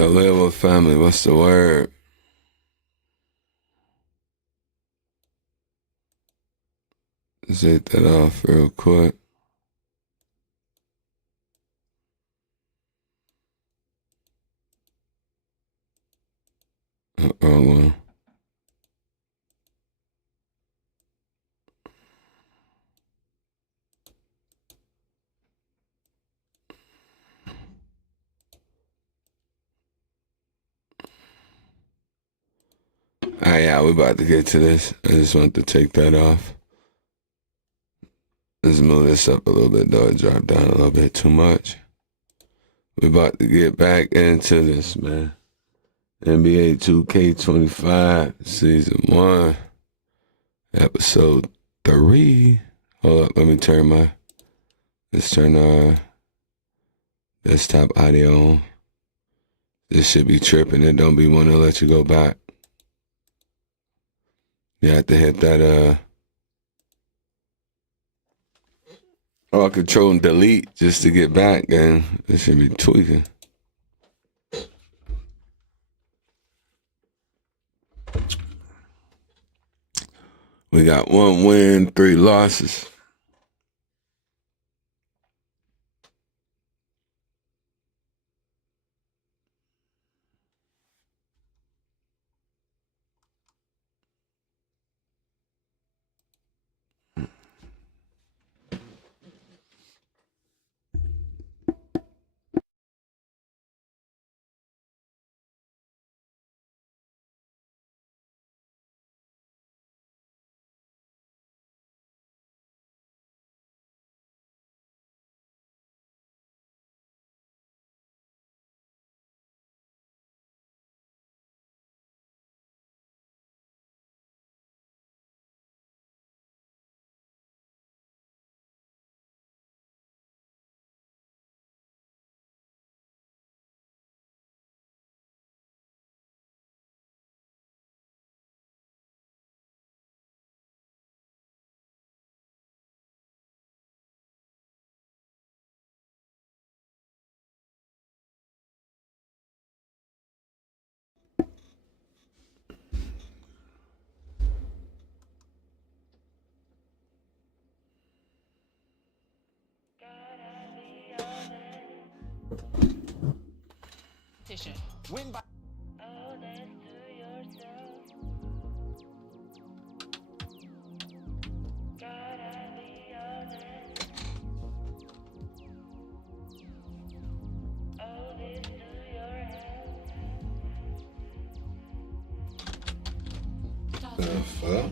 Yo, Level family, what's the word? Let's take that off real quick. Wrong one. Alright, yeah, we about to get to this. I just want to take that off. Let's move this up a little bit, though. It dropped down a little bit too much. We about to get back into this, man. NBA 2K25, Season 1, Episode 3. Hold up, let me turn let's turn our desktop audio on. This should be tripping. It don't be wanting to let you go back. You have to hit that, Control and delete just to get back, and it should be tweaking. We got 1 win, 3 losses. Win by The fuck?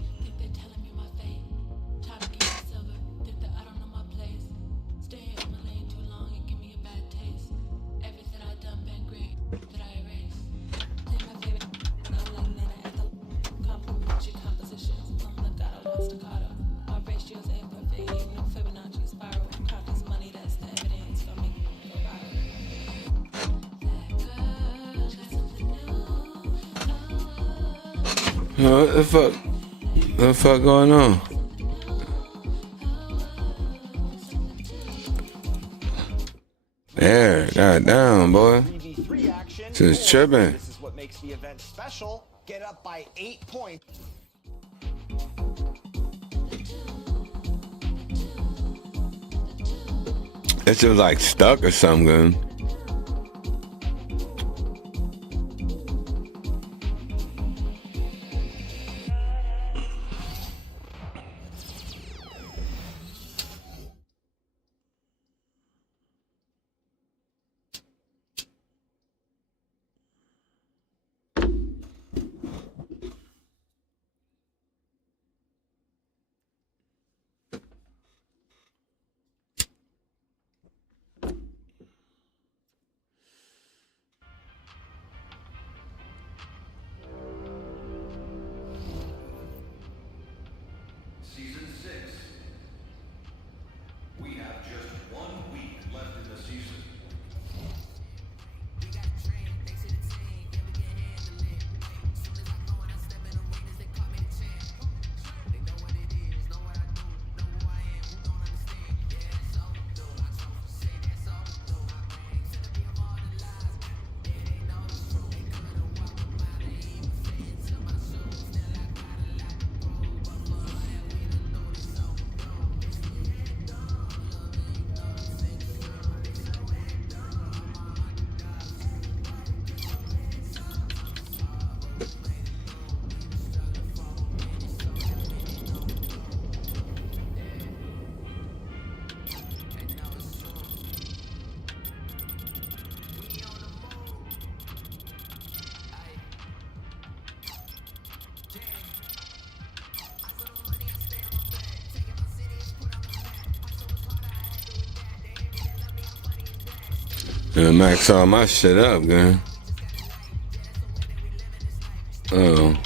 What the fuck? What the fuck going on? There, goddamn, boy. 3v3 action. Just tripping. This is what makes the event special. Get up by 8 points. It's just like stuck or something. And max all my shit up, man. Oh.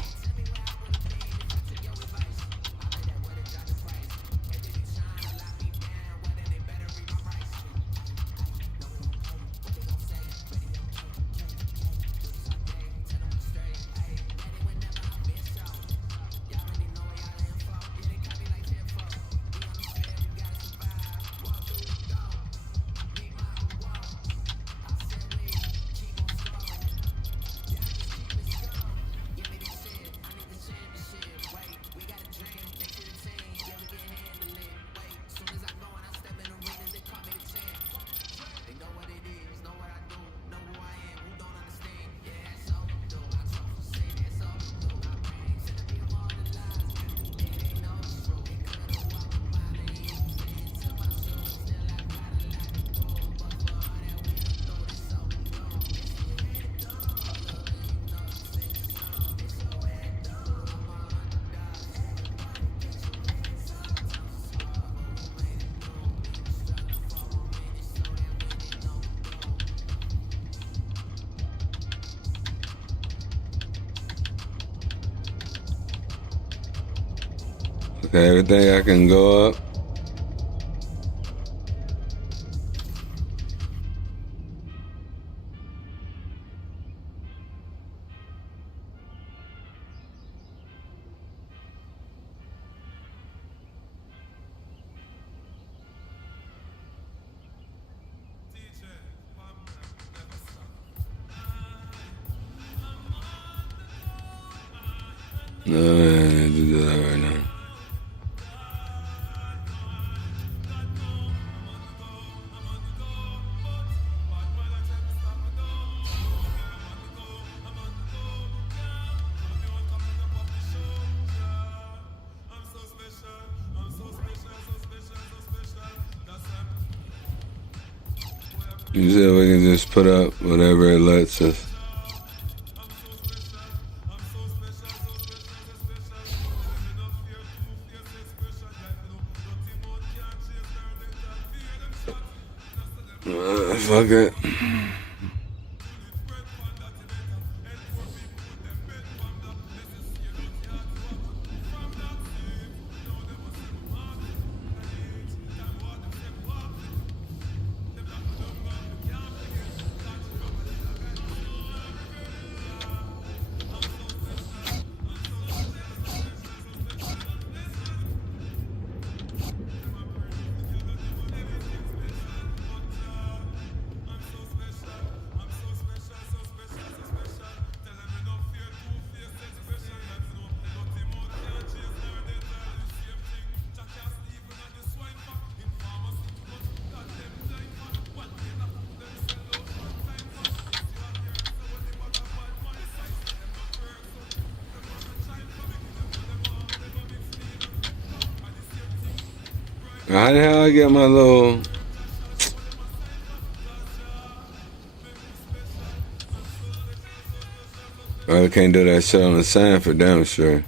Okay, everything I can go up. No, I need to do that right now. You said we can just put up whatever it lets us. Fuck it. How the hell I get my little... I can't do that shit on the sign for damn sure.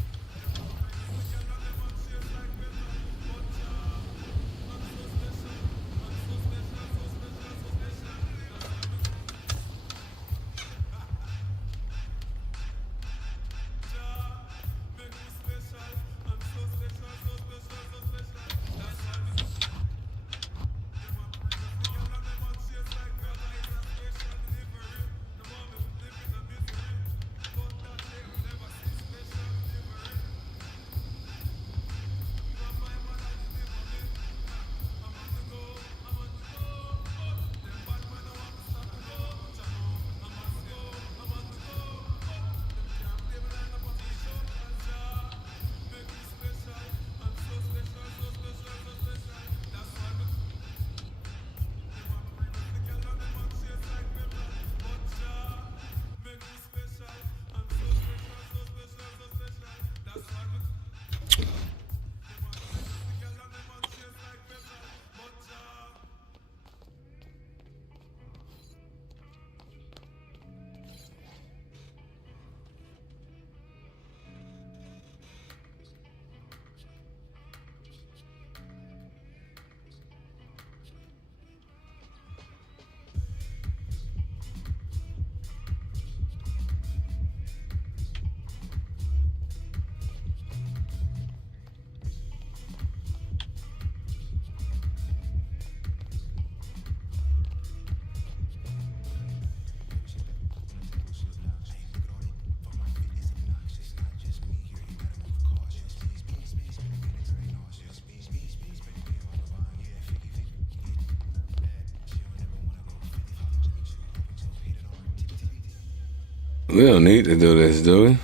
We don't need to do this, do we?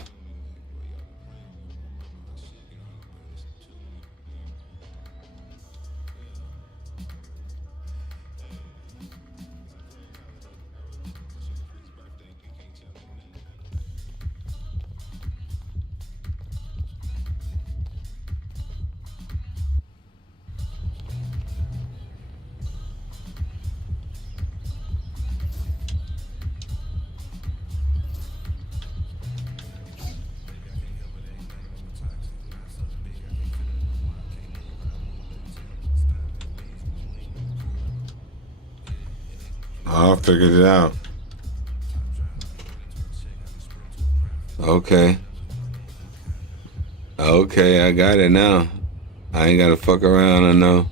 I figured it out. Okay. Okay, I got it now. I ain't gotta fuck around, I know.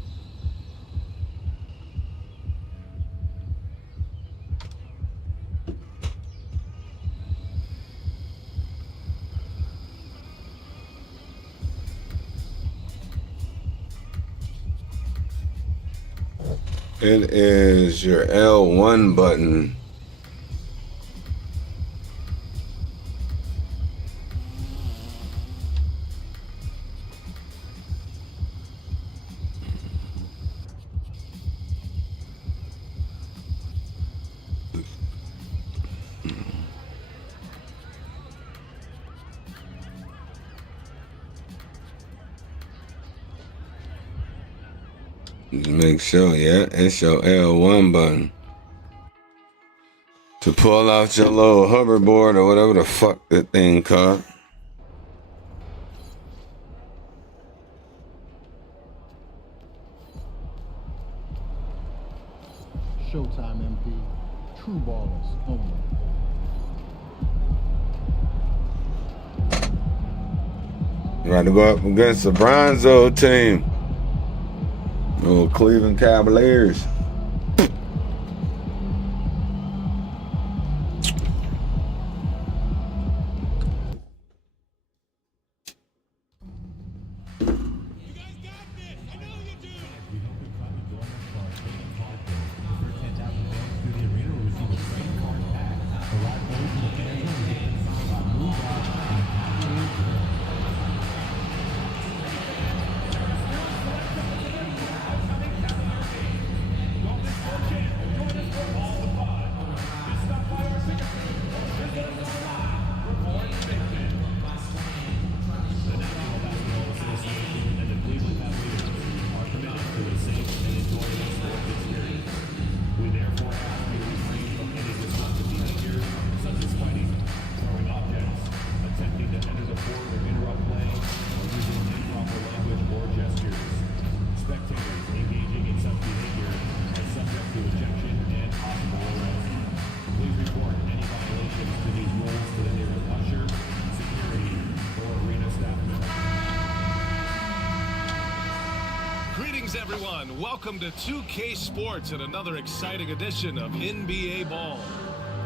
It is your L1 button. Just make sure, yeah, it's your L1 button. To pull out your little hoverboard or whatever the fuck that thing called. Showtime MP, true ballers only. You got to go up against the Bronzo team. Oh, Cleveland Cavaliers. Everyone, welcome to 2K Sports and another exciting edition of NBA Ball.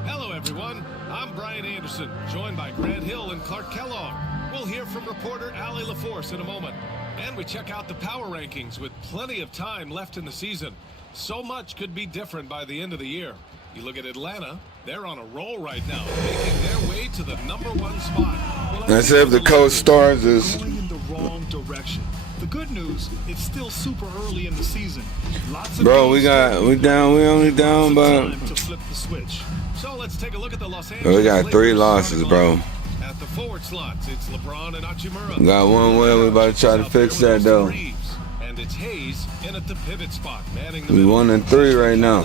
Hello everyone, I'm Brian Anderson, joined by Grant Hill and Clark Kellogg. We'll hear from reporter Allie LaForce in a moment. And we check out the power rankings with plenty of time left in the season. So much could be different by the end of the year. You look at Atlanta, they're on a roll right now, making their way to the #1 spot. Well, that's if the coach stars is going in the wrong direction. The good news, it's still super early in the season. Lots of bro, we only down by time to flip the switch. So let's take a look at the Los Angeles. we got 3 losses, bro. At the forward slots, it's LeBron and Hachimura. We got one way, we about to try to fix that though. And it's Hayes in at the pivot spot, manning the We 1 and 3 right now.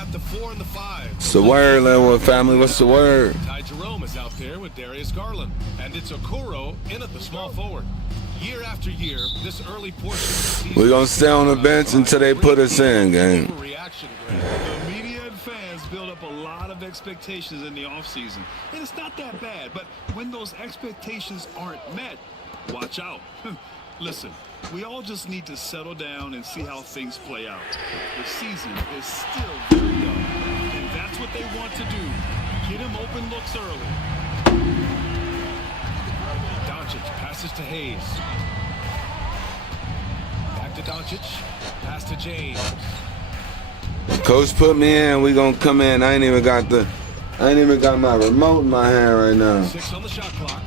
At the 4 and the 5. What's the word, Level family? What's the word? Ty Jerome is out there with Darius Garland. And it's Okoro in at the small forward. Year after year, this early portion of the season, We're going to stay on the bench until they put us in, gang. The media and fans build up a lot of expectations in the offseason. And it's not that bad, but when those expectations aren't met, watch out. Listen, we all just need to settle down and see how things play out. The season is still very young, and that's what they want to do. Get him open looks early. Doncic passes to Hayes. Back to Doncic. Pass to James. Coach put me in. We gonna come in. I ain't even got I ain't even got my remote in my hand right now. 6 on the shot clock.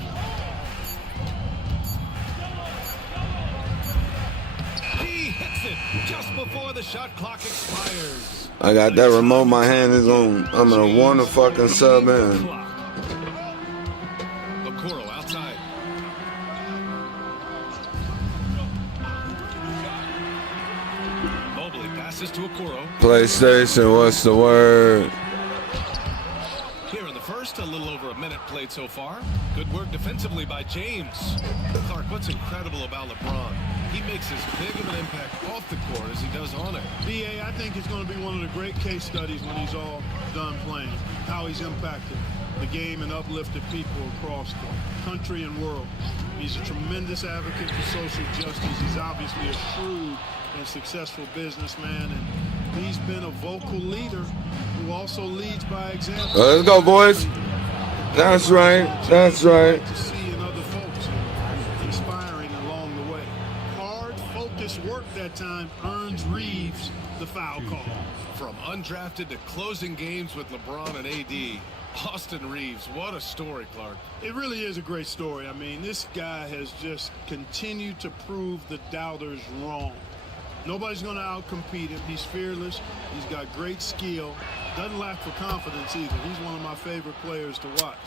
He hits it just before the shot clock expires. I got that remote in my hand. I'm gonna want to fucking sub in. Okoro outside. Mobley passes to Okoro. PlayStation, what's the word? Here in the first, a little over a minute played so far. Good work defensively by James. Clark, what's incredible about LeBron? He makes as big of an impact off the court as he does on it. BA, I think it's going to be one of the great case studies when he's all done playing. How he's impacted the game and uplifted people across the country and world. He's a tremendous advocate for social justice. He's obviously a shrewd and successful businessman, and he's been a vocal leader who also leads by example. Let's go, boys. That's right. That's right. To see in other folks inspiring along the way. Hard, focused work that time earns Reeves the foul call. From undrafted to closing games with LeBron and AD, Austin Reeves, what a story, Clark. It really is a great story. I mean, this guy has just continued to prove the doubters wrong. Nobody's going to outcompete him. He's fearless. He's got great skill. Doesn't lack for confidence either. He's one of my favorite players to watch.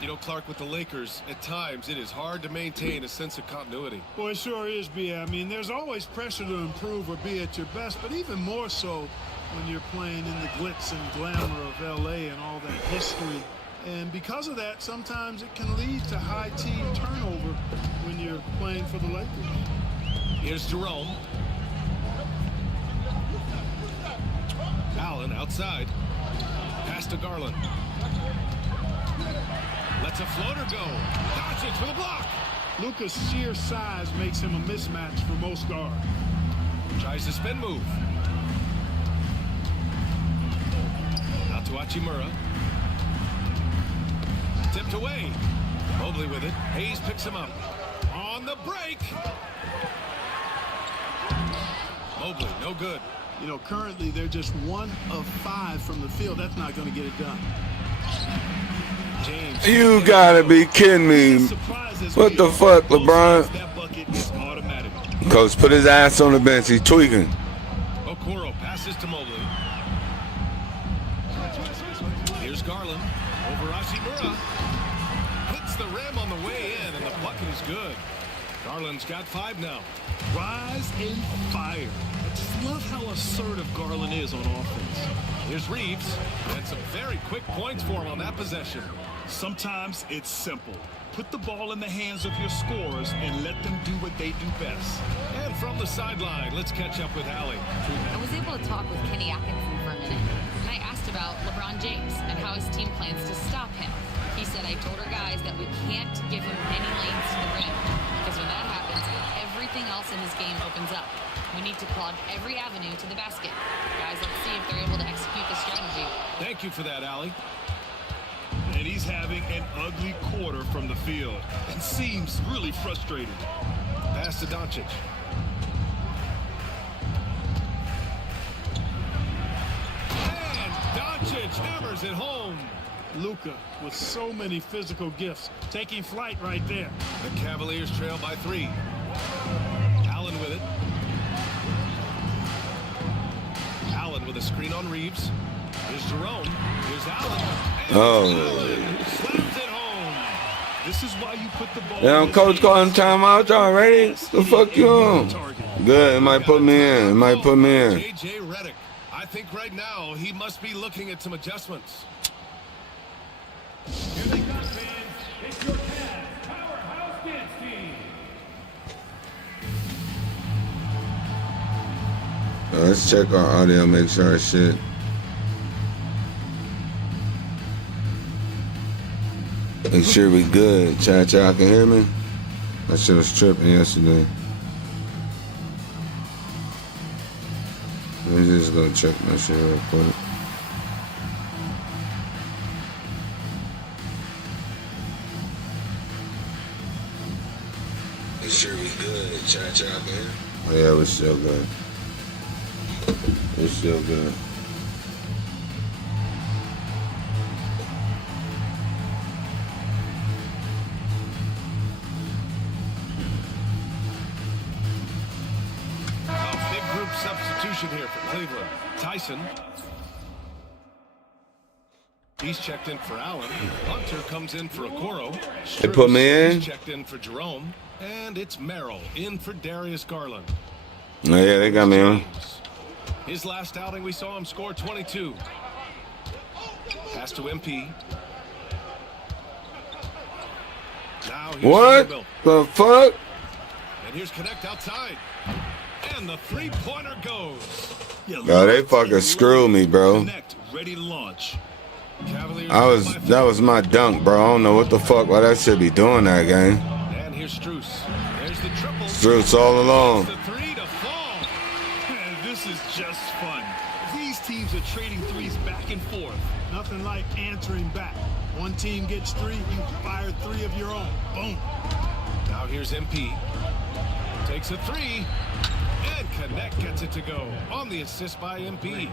You know, Clark, with the Lakers, at times it is hard to maintain a sense of continuity. Well, it sure is, B.A. I mean, there's always pressure to improve or be at your best, but even more so when you're playing in the glitz and glamour of L.A. and all that history. And because of that, sometimes it can lead to high team turnover when you're playing for the Lakers. Here's Jerome. Allen outside. Pass to Garland. Lets a floater go. Doncic for the block. Luka's sheer size makes him a mismatch for most guards. Tries the spin move. Out to Hachimura. Tipped away. Mobley with it. Hayes picks him up. On the break. Mobley, no good. You know, currently they're just 1 of 5 from the field. That's not going to get it done. James. You gotta be kidding me. What the fuck, LeBron? That bucket is automatic. Coach put his ass on the bench. He's tweaking. Okoro passes to Mobley. Here's Garland over Hachimura. Hits the rim on the way in, and the bucket is good. Garland's got 5 now. Rise and fire. I just love how assertive Garland is on offense. Here's Reeves, and some very quick points for him on that possession. Sometimes it's simple. Put the ball in the hands of your scorers and let them do what they do best. And from the sideline, let's catch up with Allie. I was able to talk with Kenny Atkinson for a minute, and I asked about LeBron James and how his team plans to stop him. He said, I told our guys that we can't give him any lanes to the rim, because when that happens, everything else in his game opens up. We need to clog every avenue to the basket. Guys, let's see if they're able to execute the strategy. Thank you for that, Allie. And he's having an ugly quarter from the field and seems really frustrated. Pass to Doncic. And Doncic hammers it home. Luka with so many physical gifts, taking flight right there. The Cavaliers trail by 3. Allen with it. Allen with a screen on Reeves. Here's Jerome. Here's Allen. And Allen slams it home. This is why you put the ball Damn, coach calling timeout already? The fuck you on? Good, it might put me in. It might put me in. J.J. Redick. I think right now he must be looking at some adjustments. Here they come, fans. It's your Cavs Powerhouse Dance Team. Let's check our audio, make sure our shit. Make sure we good. Chat, y'all can hear me? That shit was tripping yesterday. Let me just go check my shit real quick. Make sure we good. Chat, y'all can hear me? Oh yeah, we're still good. We're still good. substitution here for Cleveland. Tyson. He's checked in for Allen. Hunter comes in for Okoro. They put me in. He's checked in for Jerome. And it's Merrill in for Darius Garland. Oh, yeah, they got me on. His last outing, we saw him score 22. Pass to MP. Now here's What Vanderbilt. the fuck? And here's Connect outside. And the three-pointer goes. Yo, they fucking screwed me, bro. Connect, ready to launch. Cavaliers That was my dunk, bro. I don't know what the fuck why that should be doing that game. And here's Strus. There's the triple. Strus all along. The three to fall. This is just fun. These teams are trading threes back and forth. Nothing like answering back. One team gets 3, you fire 3 of your own. Boom. Now here's MP. Takes a three. And Connect gets it to go on the assist by MP.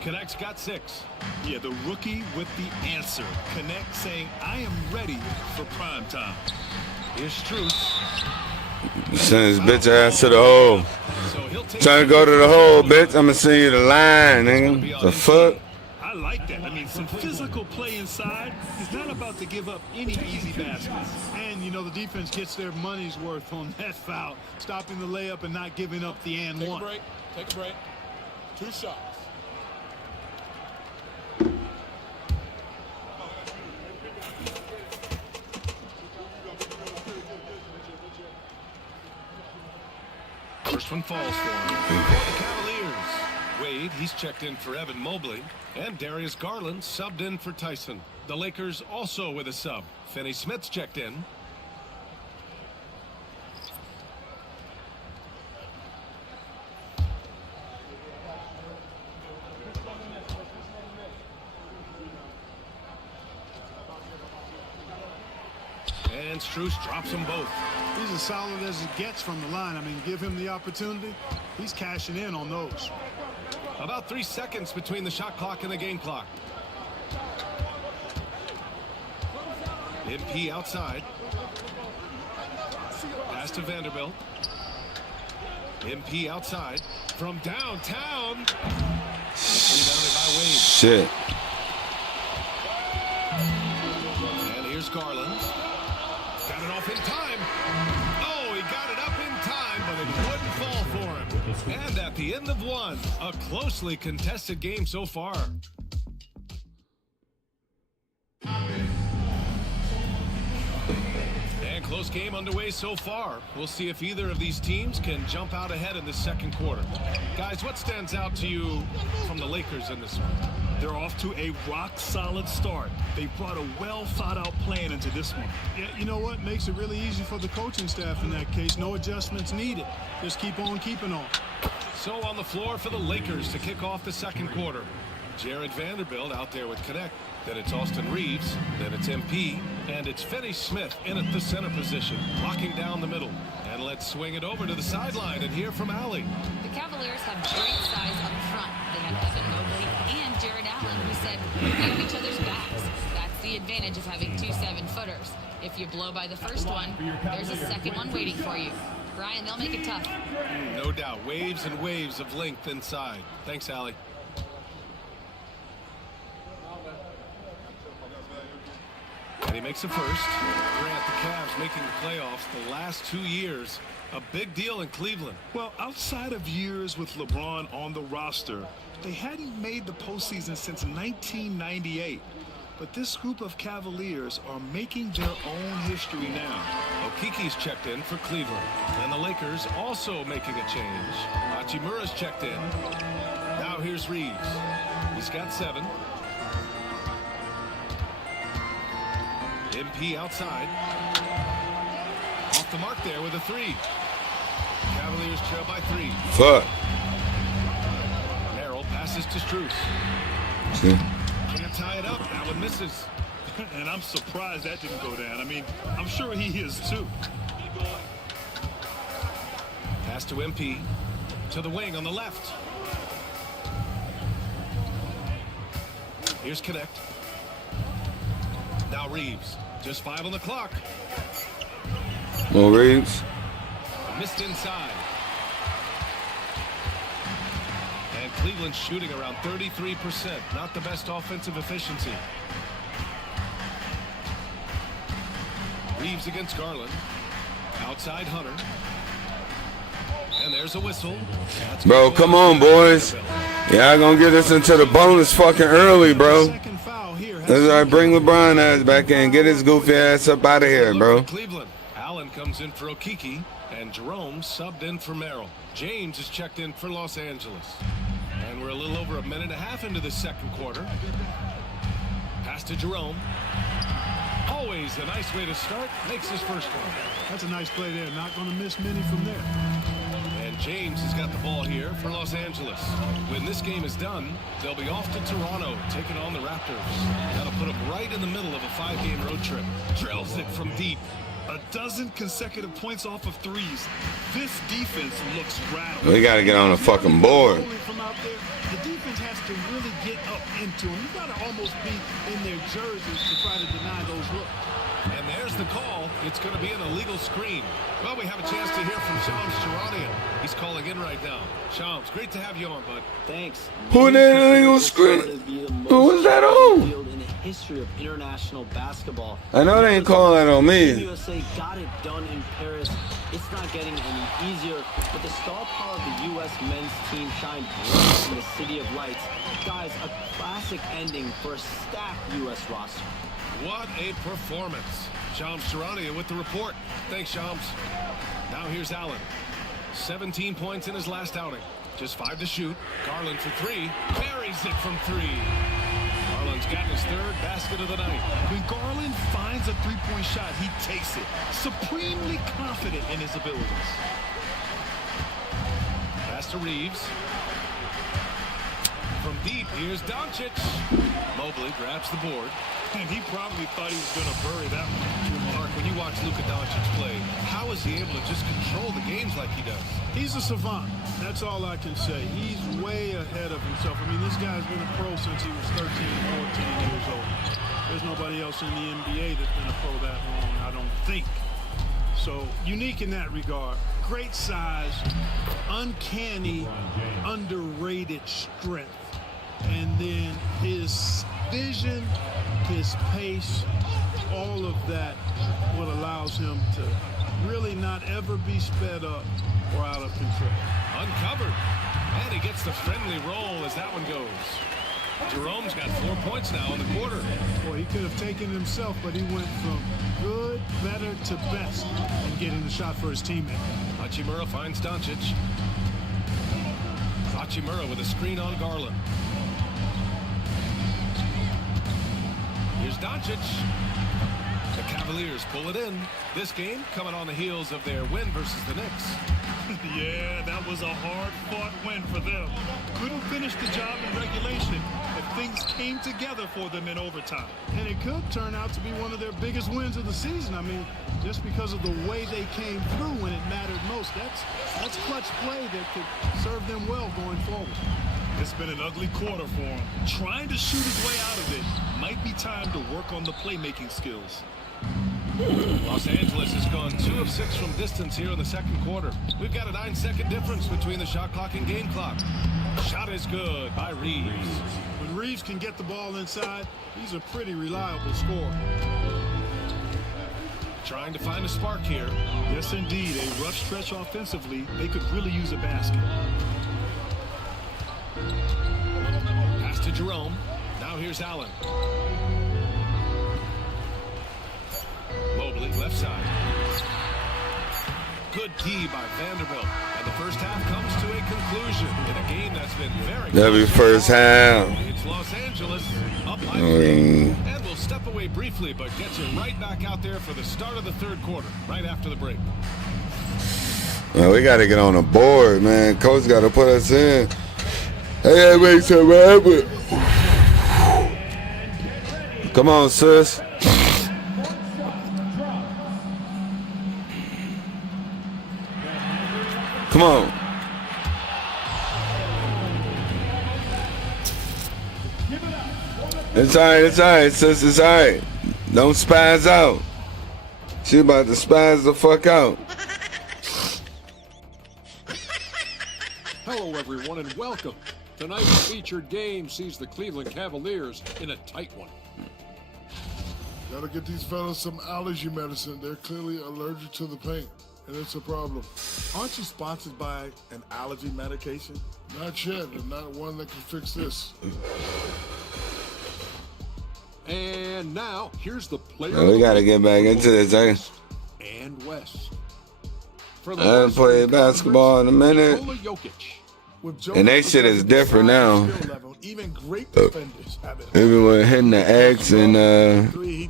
Connect's got 6. Yeah, the rookie with the answer. Connect saying, I am ready for prime time. Here's Strus. Send his bitch ass to the hole. So he'll take Trying to go to the hole, bitch. I'ma send you the line, nigga. The fuck? I like that. I mean, some physical play inside. He's not about to give up any easy baskets. And, you know, the defense gets their money's worth on that foul. Stopping the layup and not giving up the and one. Take a break. 2 shots. First one falls for him. For the Cavaliers. Wade, he's checked in for Evan Mobley. And Darius Garland subbed in for Tyson. The Lakers also with a sub. Finney Smith's checked in. And Strus drops them both. He's as solid as it gets from the line. I mean, give him the opportunity. He's cashing in on those. About 3 seconds between the shot clock and the game clock. MP outside. Pass to Vanderbilt. MP outside. From downtown. Rebounded by Wade. Shit. And here's Garland. Got it off in time. Oh, he got it up in time, but it wouldn't fall for him. And at the end of one, a closely contested game so far. And close game underway so far. We'll see if either of these teams can jump out ahead in the second quarter. Guys, what stands out to you from the Lakers in this one? They're off to a rock-solid start. They brought a well-thought-out plan into this one. Yeah, you know what? Makes it really easy for the coaching staff in that case. No adjustments needed. Just keep on keeping on. So on the floor for the Lakers to kick off the second quarter. Jared Vanderbilt out there with Connect. Then it's Austin Reeves. Then it's MP. And it's Finney Smith in at the center position, blocking down the middle. And let's swing it over to the sideline and hear from Allie. The Cavaliers have great size up front. They have Evan Mobley and Jared Allen, who said they have each other's backs. That's the advantage of having 2 7-footers. If you blow by the first one, there's a second one waiting for you. Brian, they'll make it tough. No doubt. Waves and waves of length inside. Thanks, Allie. And he makes a first. Grant, the Cavs making the playoffs the last 2 years. A big deal in Cleveland. Well, outside of years with LeBron on the roster, they hadn't made the postseason since 1998. But this group of Cavaliers are making their own history now. Okiki's checked in for Cleveland. And the Lakers also making a change. Hachimura's checked in. Now here's Reeves. He's got 7. MP outside. Off the mark there with a 3. Cavaliers trail by 3. Fuck. Merrill passes to Strus. See? Can't tie it up. That one misses. And I'm surprised that didn't go down. I mean, I'm sure he is too. Pass to MP. To the wing on the left. Here's Connect. Now Reeves. Just 5 on the clock. More Reeves. Missed inside. And Cleveland's shooting around 33%. Not the best offensive efficiency. Reeves against Garland. Outside Hunter. And there's a whistle. Bro, come on, boys. Y'all gonna get us into the bonus fucking early, bro. Second foul here. That's all right. Bring LeBron ass back in. Get his goofy ass up out of here, bro. Cleveland. Allen comes in for Okeke, and Jerome subbed in for Merrill. James is checked in for Los Angeles. And we're a little over a minute and a half into the second quarter. Pass to Jerome. Always a nice way to start. Makes his first one. That's a nice play there. Not going to miss many from there. And James has got the ball here for Los Angeles. When this game is done, they'll be off to Toronto, taking on the Raptors. That'll put them right in the middle of a 5-game road trip. Drills it from deep. A dozen consecutive points off of threes. This defense looks rattled. We gotta get on the fucking board. From out there, the defense has to really get up into them. You got to almost be in their jerseys to try to deny those looks. And there's the call. It's going to be an illegal screen. Well, we have a chance to hear from Shams Charania. He's calling in right now. Shams, great to have you on, bud. Thanks. Who that illegal screen? Who was that on? In the history of international basketball. I know they ain't calling that on me. USA got it done in Paris. It's not getting any easier, but the star power of the U.S. men's team shined bright in the City of Lights. Guys, a classic ending for a stacked U.S. roster. What a performance. Shams Charania with the report. Thanks, Shams. Now here's Allen. 17 points in his last outing. Just 5 to shoot. Garland for 3. Buries it from 3. Garland's got his 3rd basket of the night. When Garland finds a three-point shot, he takes it. Supremely confident in his abilities. Pass to Reeves. From deep, here's Doncic. Mobley grabs the board. And he probably thought he was going to bury that one. Mark, when you watch Luka Doncic play, how is he able to just control the games like he does? He's a savant. That's all I can say. He's way ahead of himself. I mean, this guy's been a pro since he was 13, 14 years old. There's nobody else in the NBA that's been a pro that long, I don't think. So, unique in that regard. Great size, uncanny, underrated strength. And then his vision, his pace, all of that, what allows him to really not ever be sped up or out of control. Uncovered. And he gets the friendly roll as that one goes. Jerome's got 4 points now in the quarter. Boy, he could have taken it himself, but he went from good, better to best in getting the shot for his teammate. Hachimura finds Doncic. Hachimura with a screen on Garland. Here's Doncic. The Cavaliers pull it in. This game coming on the heels of their win versus the Knicks. Yeah, that was a hard-fought win for them. Couldn't finish the job in regulation, but things came together for them in overtime. And it could turn out to be one of their biggest wins of the season. I mean, just because of the way they came through when it mattered most. That's clutch play that could serve them well going forward. It's been an ugly quarter for him. Trying to shoot his way out of it might be time to work on the playmaking skills. Los Angeles has gone 2 of 6 from distance here in the second quarter. We've got a 9-second difference between the shot clock and game clock. Shot is good by Reeves. When Reeves can get the ball inside, he's a pretty reliable scorer. Trying to find a spark here. Yes, indeed. A rough stretch offensively. They could really use a basket. Pass to Jerome. Now here's Allen. Mobley, left side. Good D by Vanderbilt. And the first half comes to a conclusion in a game that's been very Every first half. It's Los Angeles up by 3. And we'll step away briefly, but get you right back out there for the start of the third quarter, right after the break. Man, we got to get on the board, man. Coach got to put us in. Hey, make some happen. Come on, sis. Come on. It's alright, sis. It's alright. Don't spaz out. She about to spaz the fuck out. Hello, everyone, and welcome Tonight's featured game sees the Cleveland Cavaliers in a tight one. Gotta get these fellas some allergy medicine. They're clearly allergic to the paint, and it's a problem. Aren't you sponsored by an allergy medication? Not yet, and not one that can fix this. And now, here's the player. Man, we gotta get back into this, And West. For I haven't played basketball in a minute. Nikola Jokic. And they shit is different now. Even great defenders have it. Even with hitting the X and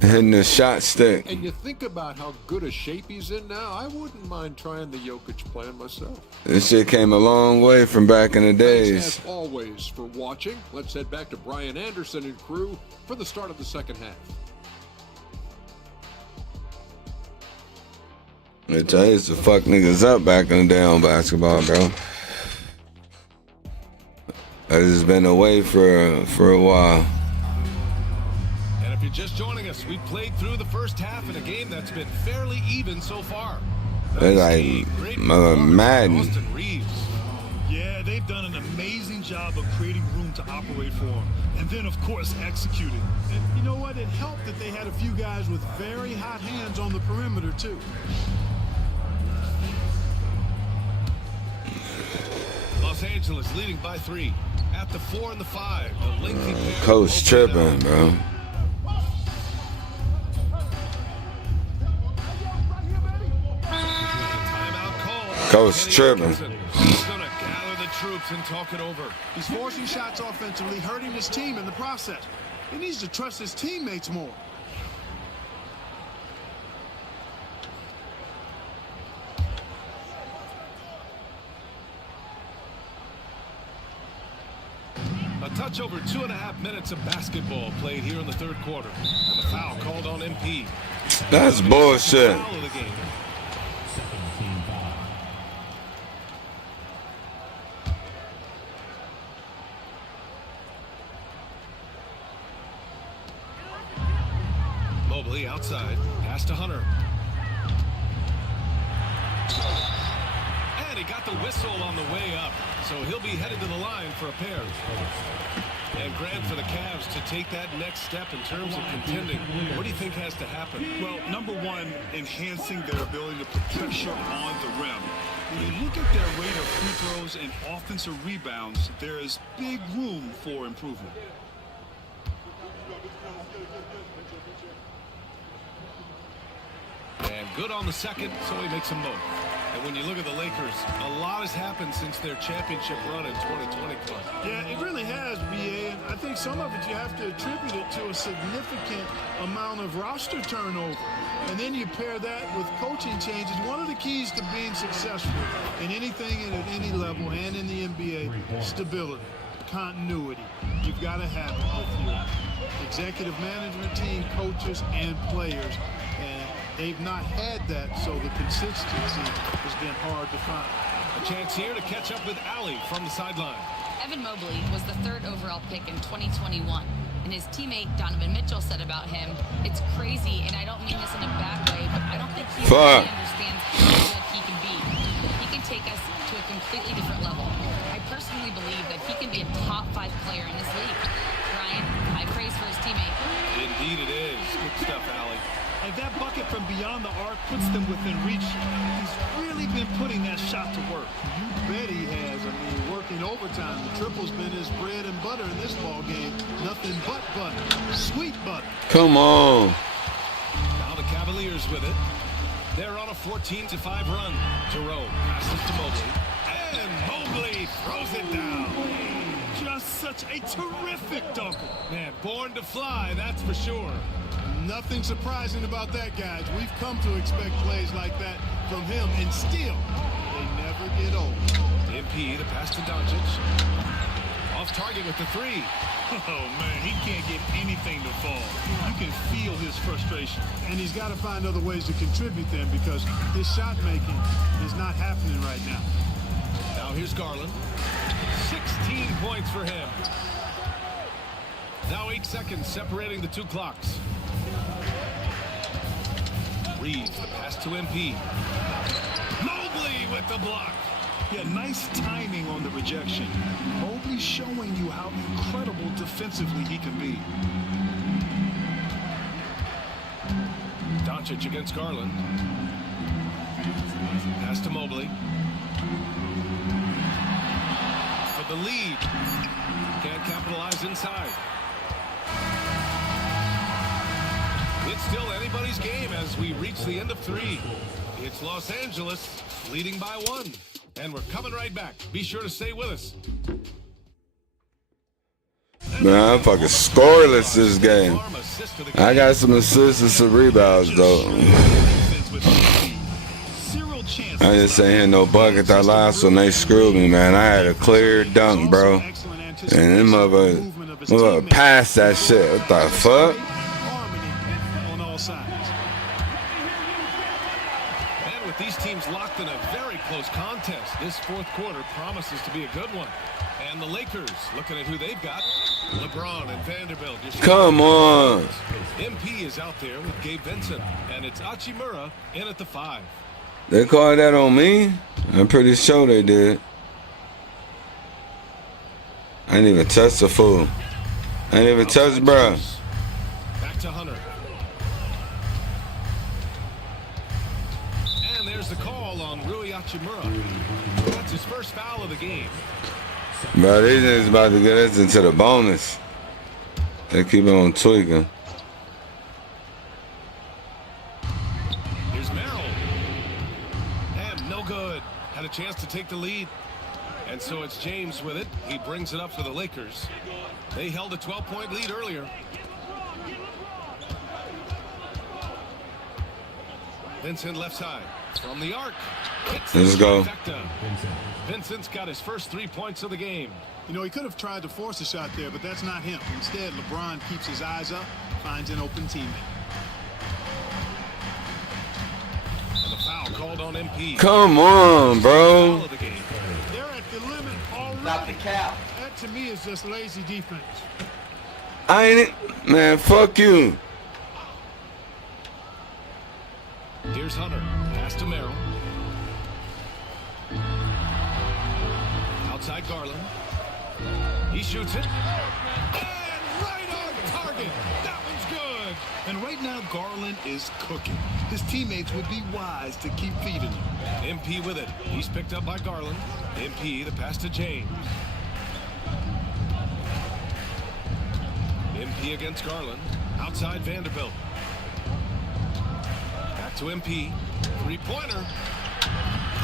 hitting the shot stick. And you think about how good a shape he's in now, I wouldn't mind trying the Jokic plan myself. This shit came a long way from back in the days. Thanks as always for watching. Let's head back to Brian Anderson and crew for the start of the second half. I used to fuck niggas up back in the day on basketball, bro. I just been away for a while. And if you're just joining us, we played through the first half in a game that's been fairly even so far. It's like Madden. Austin Reeves. Yeah, they've done an amazing job of creating room to operate for him. And then, of course, executing. And you know what? It helped that they had a few guys with very hot hands on the perimeter, too. Los Angeles leading by 3. At the 4 and the 5. The lengthy pair Coach tripping, bro. Coach tripping. He's going to gather the troops and talk it over. He's forcing shots offensively, hurting his team in the process. He needs to trust his teammates more. A touch over 2.5 minutes of basketball played here in the third quarter. And the foul called on MP. That's bullshit. Foul of the game. Mobley outside. Pass to Hunter. And he got the whistle on the way up. So he'll be headed to the line for a pair. And Grant, for the Cavs to take that next step in terms of contending, what do you think has to happen? Well, number one, enhancing their ability to put pressure on the rim. When you look at their rate of free throws and offensive rebounds, there is big room for improvement. And good on the second, so he makes them both. And when you look at the Lakers, a lot has happened since their championship run in 2020. Yeah, it really has, BA, and I think some of it you have to attribute it to a significant amount of roster turnover. And then you pair that with coaching changes. One of the keys to being successful in anything and at any level and in the NBA, stability, continuity. You've got to have it with your executive management team, coaches, and players. And they've not had that, so the consistency has been hard to find. A chance here to catch up with Allie from the sideline. Evan Mobley was the 3rd overall pick in 2021, and his teammate Donovan Mitchell said about him, "It's crazy, and I don't mean this in a bad way, but I don't think he really understands how good he can be. He can take us to a completely different level. I personally believe that he can be a top 5 player in this league." Ryan, high praise for his teammate. Indeed it is. Good stuff, Allie. And that bucket from beyond the arc puts them within reach. He's really been putting that shot to work. You bet he has. I mean, working overtime. The triple's been his bread and butter in this ball game. Nothing but butter. Sweet butter. Come on. Now the Cavaliers with it. They're on a 14-5 run. Jerome passes to Mobley. And Mobley throws it down. Just such a terrific dunker. Man, born to fly, that's for sure. Nothing surprising about that, guys. We've come to expect plays like that from him, and still, they never get old. MP, the pass to Doncic. Off target with the 3. Oh, man, he can't get anything to fall. You can feel his frustration. And he's got to find other ways to contribute then, because his shot making is not happening right now. Now here's Garland. 16 points for him. Now 8 seconds separating the 2 clocks. Reeves, the pass to MP. Mobley with the block. Yeah, nice timing on the rejection. Mobley showing you how incredible defensively he can be. Doncic against Garland. Pass to Mobley. For the lead. Can't capitalize inside. It's still anybody's game as we reach the end of 3. It's Los Angeles leading by 1. And we're coming right back. Be sure to stay with us. Man, I'm fucking scoreless this game. I got some assists and some rebounds, though. I just ain't had no bucket that last one. They screwed me, man. I had a clear dunk, bro. And them motherfucker passed that shit. What the fuck? On all sides. And with these teams locked in a very close contest, this fourth quarter promises to be a good one. And the Lakers, looking at who they've got, LeBron and Vanderbilt. Come on. MP is out there with Gabe Vincent, and it's Hachimura in at the 5. They called that on me? I'm pretty sure they did. I didn't even touch the fool. I didn't even touch bro. Back to Hunter. And there's the call on Rui Hachimura. That's his first foul of the game. Bro, these niggas about to get us into the bonus. They keep on tweaking. Here's Merrill. And no good. Had a chance to take the lead. And so it's James with it. He brings it up for the Lakers. They held a 12-point lead earlier. Vincent left side. From the arc. Let's go. Vincent's got his first 3 points of the game. You know, he could have tried to force a shot there, but that's not him. Instead, LeBron keeps his eyes up, finds an open teammate. And the foul called on MP. Come on, bro. They're at the limit already. Not the cap. That, to me, is just lazy defense. I ain't it. Man, fuck you. Here's Hunter. Pass to Merrill. Outside Garland. He shoots it. And right on target. That one's good. And right now, Garland is cooking. His teammates would be wise to keep feeding him. MP with it. He's picked up by Garland. MP, the pass to James. MP against Garland. Outside Vanderbilt. Back to MP. Three-pointer.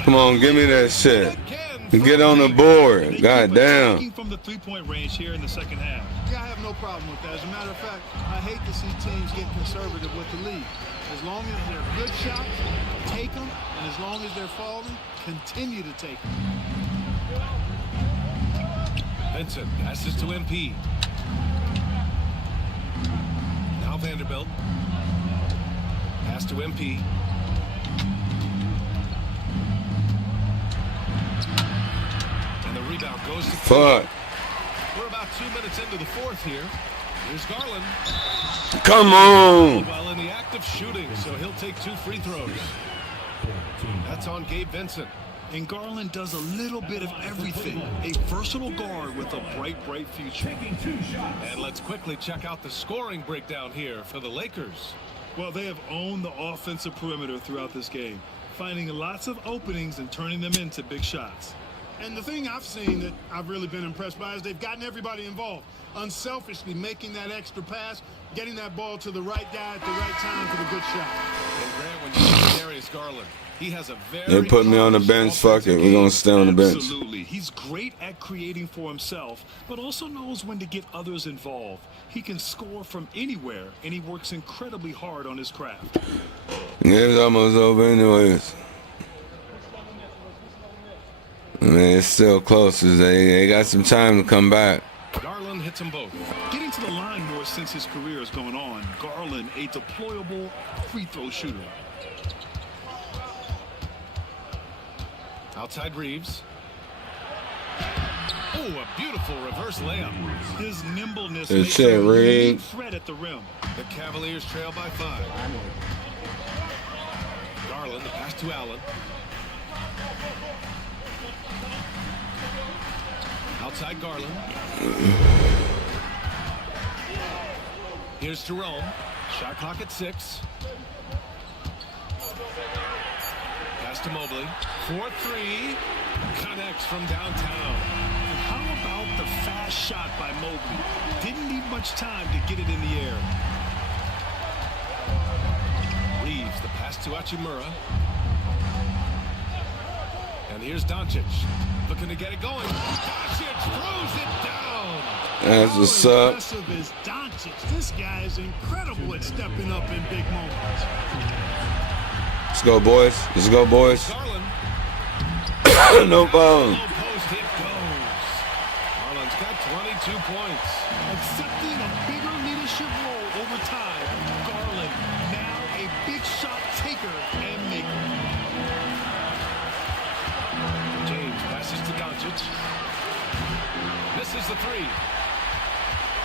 Come on, give me that shit. Get on the board. God damn. From the three-point range here in the second half. Yeah, I have no problem with that. As a matter of fact, I hate to see teams get conservative with the lead. As long as they're good shots, take them. And as long as they're falling, continue to take them. Vincent passes to MP. Now Vanderbilt. Pass to MP. And the rebound goes to Fuck. We're about 2 minutes into the fourth here. Here's Garland. Come on. Well, in the act of shooting, so he'll take 2 free throws. That's on Gabe Vincent. And Garland does a little bit of everything. A versatile guard with a bright, bright future. And let's quickly check out the scoring breakdown here for the Lakers. Well, they have owned the offensive perimeter throughout this game, finding lots of openings and turning them into big shots. And the thing I've seen that I've really been impressed by is they've gotten everybody involved. Unselfishly making that extra pass, getting that ball to the right guy at the right time for the good shot. And Grant, when you look at Darius Garland, he has a very... They put me on the bench. Fuck it. We're going to stay on the bench. Absolutely. He's great at creating for himself, but also knows when to get others involved. He can score from anywhere, and he works incredibly hard on his craft. The game's almost over anyways. I mean, it's still close. They got some time to come back. Garland hits them both. Getting to the line more since his career has gone on. Garland, a deployable free throw shooter. Outside Reeves. Oh, a beautiful reverse layup. His nimbleness Good makes shit, him a Reeves. unique threat at the rim. The Cavaliers trail by 5. Garland, the pass to Allen. Outside Garland. Here's Jerome. Shot clock at 6. Pass to Mobley. 4-3. Connects from downtown. How about the fast shot by Mobley? Didn't need much time to get it in the air. Reeves, the pass to Hachimura. And here's Doncic. Looking to get it going. Doncic throws it down. That's what's How up. impressive is Doncic? This guy is incredible at stepping up in big moments. Let's go, boys. Let's go, boys. Garland. No problem. Low post hit goes. Garland's got 22 points. Accepting a bigger leadership role over time. Garland, now a big shot taker and maker. James passes to Doncic. Misses the 3.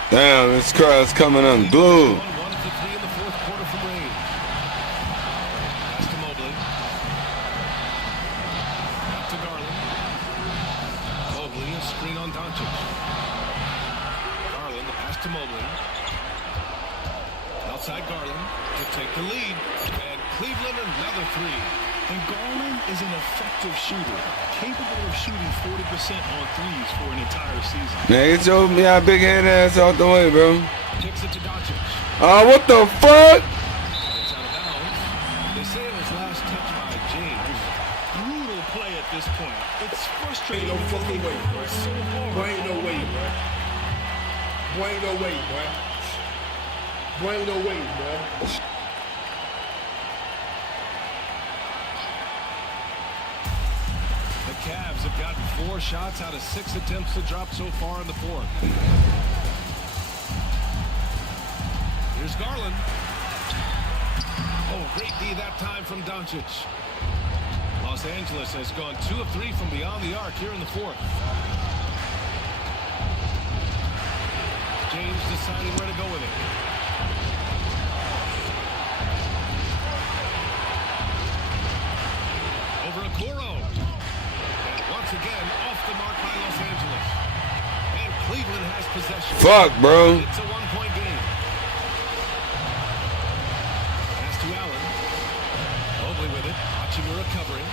Damn, this crowd's coming unglued. 1-3 in the fourth quarter from range. Pass to Mobley. Back to Garland. Mobley, a screen on Doncic. Garland, the pass to Mobley. Outside Garland to take the lead. And Cleveland another 3. And Garland is an effective shooter, capable of shooting 40% on threes for an entire season. Man, get your big head ass out the way, bro. Kicks it to Doncic. Oh, what the fuck? It's out of bounds. They say it was last touched by James. Brutal play at this point. It's frustrating. Ain't no fucking way, bro. So hard. Boy, ain't no way, bro. Boy, ain't no way, bro. Boy, ain't no way, bro. The Cavs have gotten 4 shots out of 6 attempts to drop so far in the fourth. Here's Garland. Oh, great D that time from Doncic. Los Angeles has gone 2 of 3 from beyond the arc here in the fourth. James deciding where to go with it. Over Okoro. And once again, off the mark by Los Angeles. And Cleveland has possession. Fuck, bro. It's a 1-point game. Pass to Allen. Mobley with it. Hachimura covering.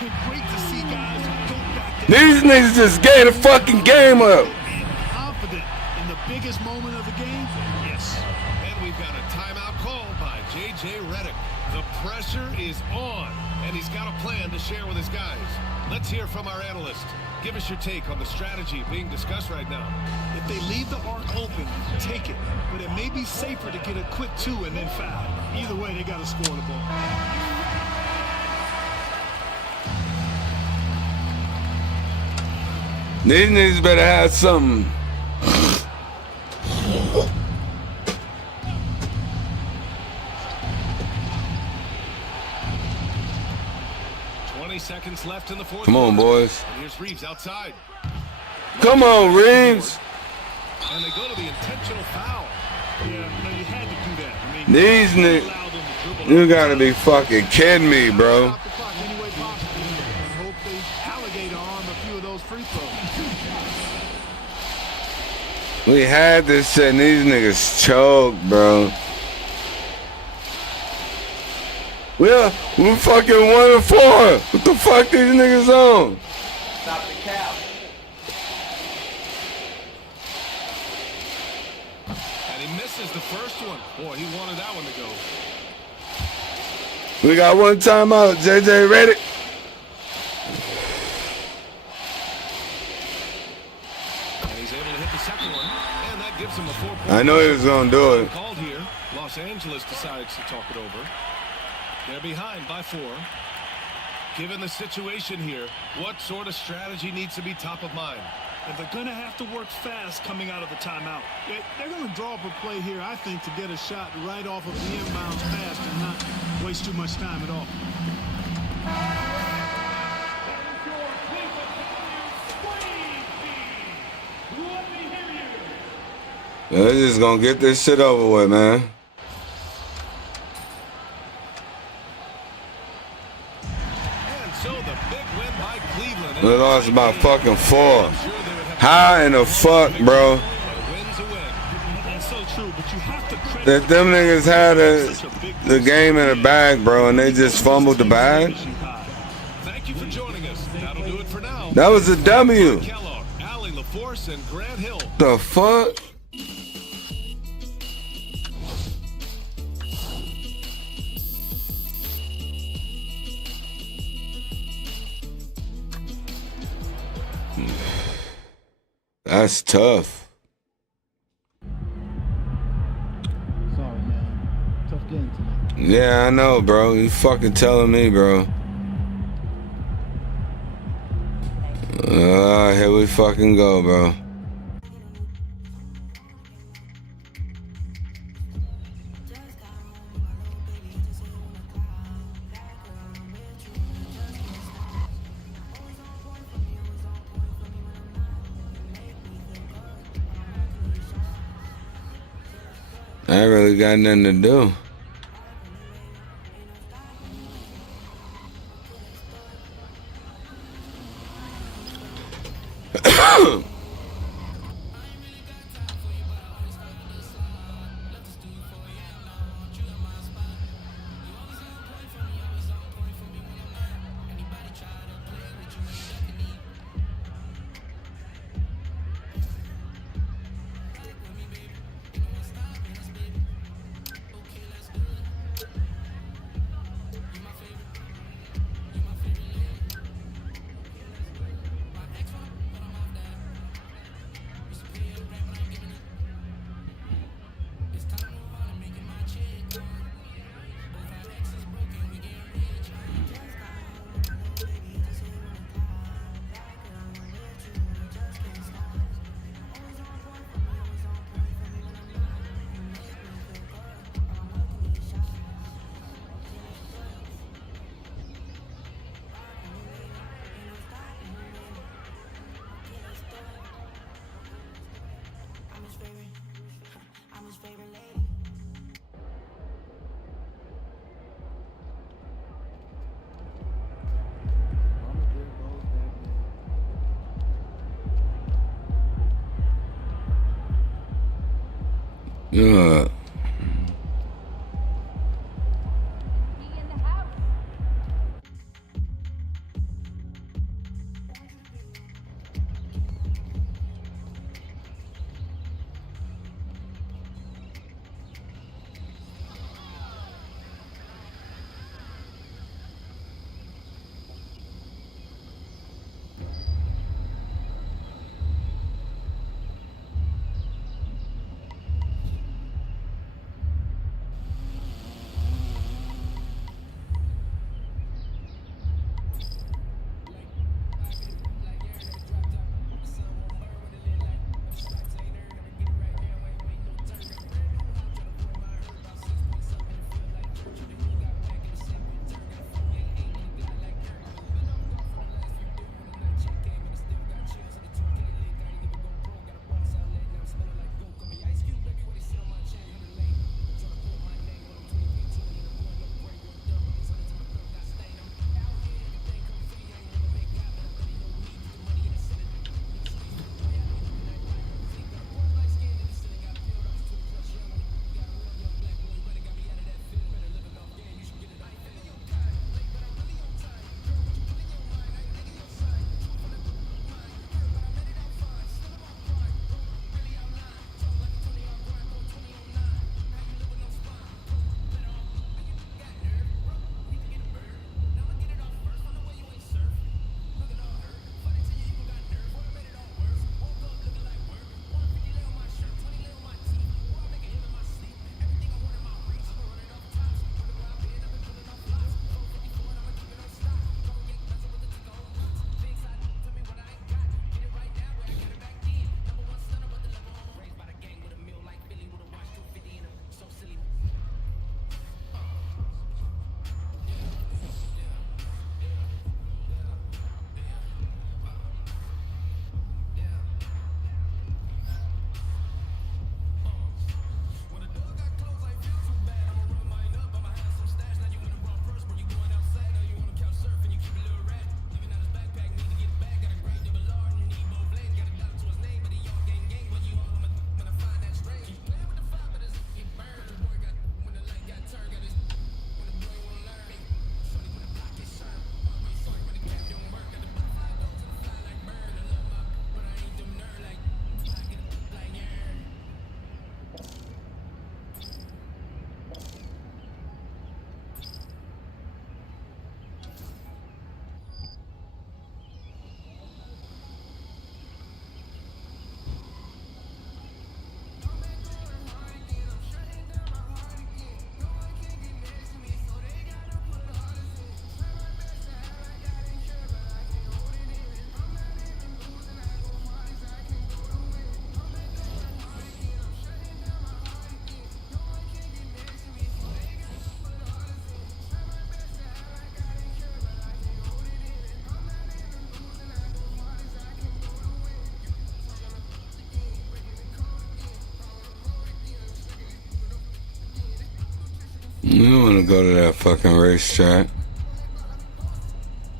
Great to see guys who don't back down. These niggas just gave the fucking game up. Confident in the biggest moment of the game? Yes. And we've got a timeout call by J.J. Redick. The pressure is on, and he's got a plan to share with his guys. Let's hear from our analyst. Give us your take on the strategy being discussed right now. If they leave the arc open, take it. But it may be safer to get a quick 2 and then foul. Either way, they got to score the ball. These niggas better have something. Seconds left in the fourth. Come on, boys. And here's Reeves outside. Come on, Reeves. And they go to the intentional foul. Yeah, no, you had to do that. I mean, These niggas, you gotta be fucking kidding me, bro. Stop the clock any way possible. And hope they alligator arm a few of those free throws. We had this shit and these niggas choked, bro. We're fucking 1-4. What the fuck these niggas on? Stop the cap. And he misses the first one. Boy, he wanted that one to go. We got one timeout, J.J. Redick. And he's able to hit the second one. And that gives him a 4-point. I know he was gonna do it. Called here. Los Angeles decides to talk it over. They're behind by 4. Given the situation here, what sort of strategy needs to be top of mind? And they're going to have to work fast coming out of the timeout. They're going to draw up a play here, I think, to get a shot right off of the inbounds pass and not waste too much time at all. They're just gonna get this shit over with, man. And So the big win by Cleveland. They lost by fucking 4. How in the fuck, bro? That's so true, but you have to credit That them niggas had the game in the bag, bro, and they just fumbled the bag? Thank you for joining us. That'll do it for now. That was a W. Kellogg, Allie LaForce, and Grant Hill. The fuck? That's tough. Sorry, man. Tough game tonight. Yeah, I know, bro. You fucking telling me, bro. Here we fucking go, bro. I ain't really got nothing to do. Yeah. You don't want to go to that fucking racetrack.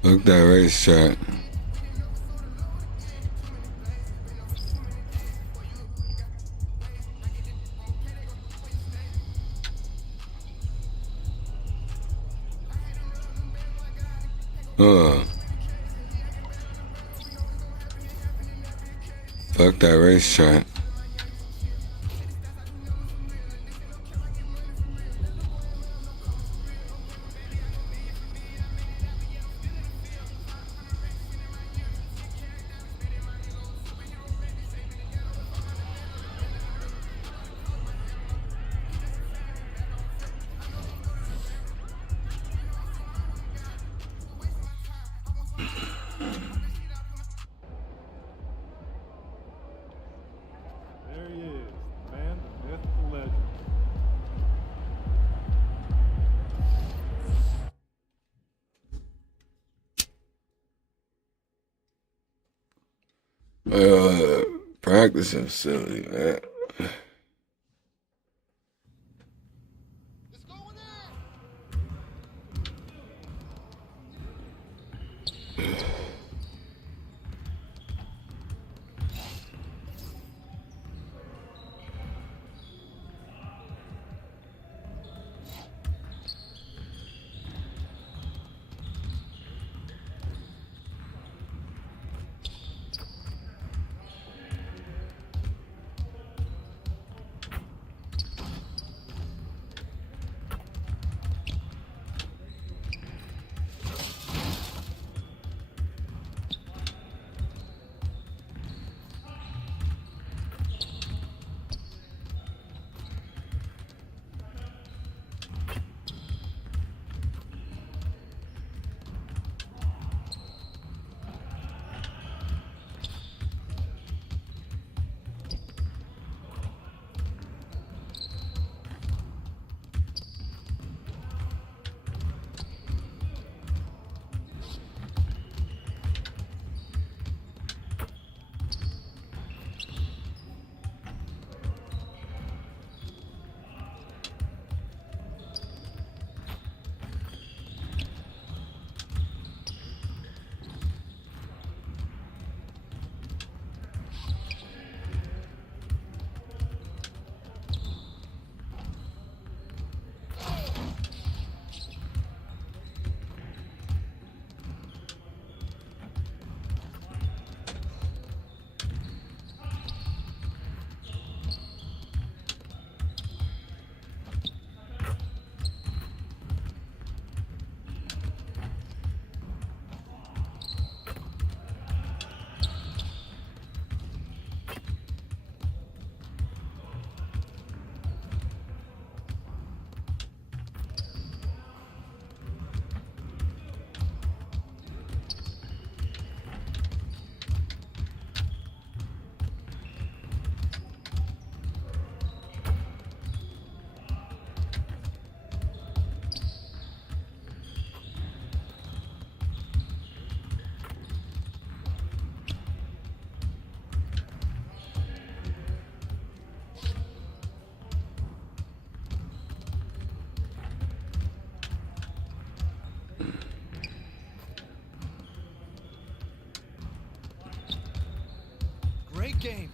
Fuck that racetrack. Fuck that racetrack. There he is, the man, the myth, the legend. Practicing facility, man. Great game.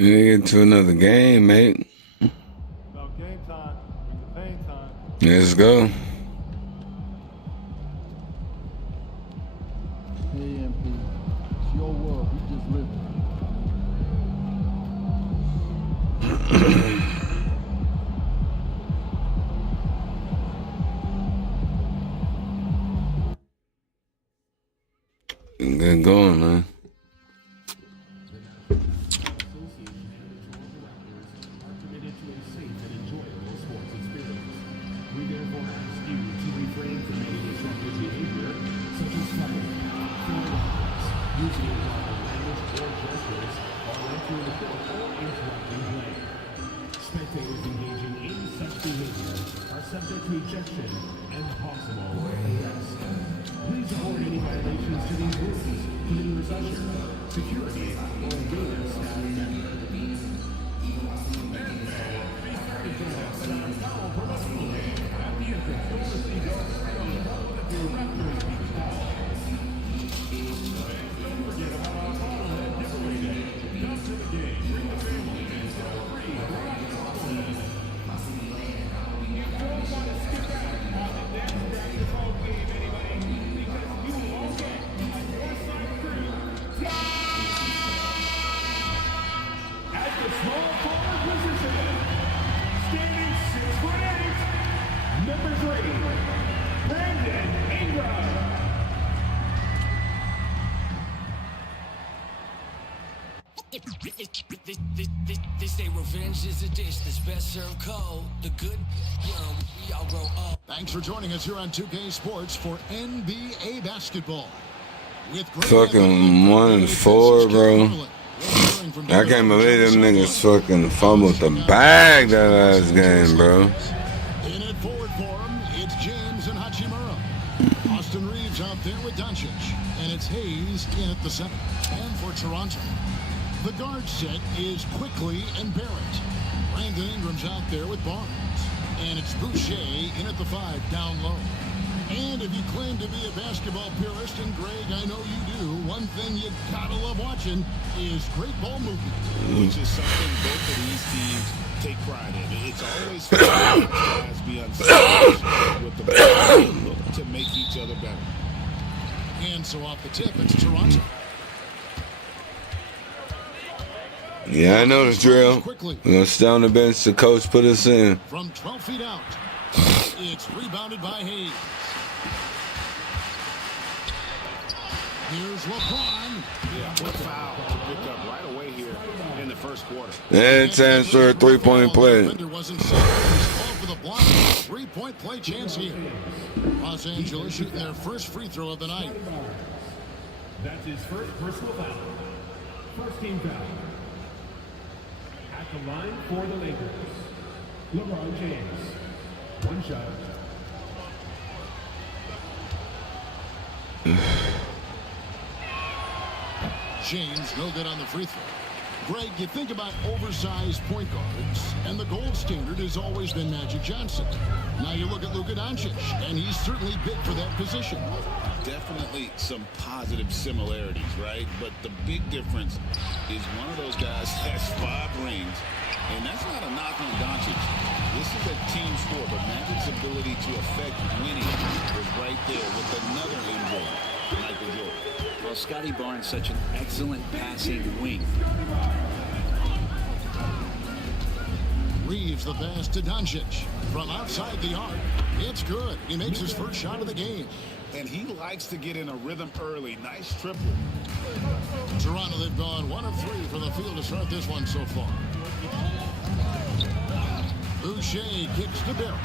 You get to another game, mate. About game time. The pain time. Let's go. Hey, MP. It's your world. We just live it. Get going, man. Spectators engaging in such behavior are subject to ejection and possible arrest. Please report any violations to these rules to the nearest usher, security, or gainer staff member. And now, the starting contest at our foul promotional game at the entrance to the Seagull Stadium of the Raptors Beach House. Don't forget about our bobblehead giveaway day. Come to the game, bring the family, and celebrate the Raptors bobblehead. You don't want to skip out on the Dance Basketball game, anybody, because you will all get your side crew. At the small forward position, standing 6'8", number 3, Brandon Ingram. They say revenge is a dish that's best served cold. The good, we all grow up. Thanks for joining us here on 2K Sports for NBA basketball. With Fucking 1-4, bro. I can't believe them niggas fucking fumbled the bag that last game, bro. In at forward for him, it's James and Hachimura. Austin Reeves out there with Doncic. And it's Hayes in at the 7. And for Toronto, the guard set is Quickly and Barrett. Brandon Ingram's out there with Barnes. And it's Boucher in at the 5 down low. And if you claim to be a basketball purist, and Greg, I know you do, one thing you gotta love watching is great ball movement. Which is something both of these teams take pride in. It's always fun to guys be unselfish with the ball and look to make each other better. And so off the tip, it's Toronto. Yeah, I know the drill. We're gonna stay on the bench. The coach put us in. From 12 feet out, it's rebounded by Hayes. Here's LeBron. Yeah, what foul picked up right away here in the first quarter. And chance for a three-point play. Wasn't set. He's called for the block. 3-point play chance here. Los Angeles shooting their first free throw of the night. That's his first personal foul. First team foul. At the line for the Lakers, LeBron James. One shot. James, no good on the free throw. Greg, you think about oversized point guards, and the gold standard has always been Magic Johnson. Now you look at Luka Doncic, and he's certainly big for that position. Definitely some positive similarities, right? But the big difference is one of those guys has 5 rings, and that's not a knock on Doncic. This is a team sport, but Magic's ability to affect winning was right there with another MJ, Michael Jordan. Well, Scotty Barnes such an excellent passing wing. Reeves the pass to Doncic from outside the arc. It's good. He makes his first shot of the game. And he likes to get in a rhythm early. Nice triple. Toronto, they've gone 1 of 3 from the field to start this one so far. Boucher kicks to Barrett.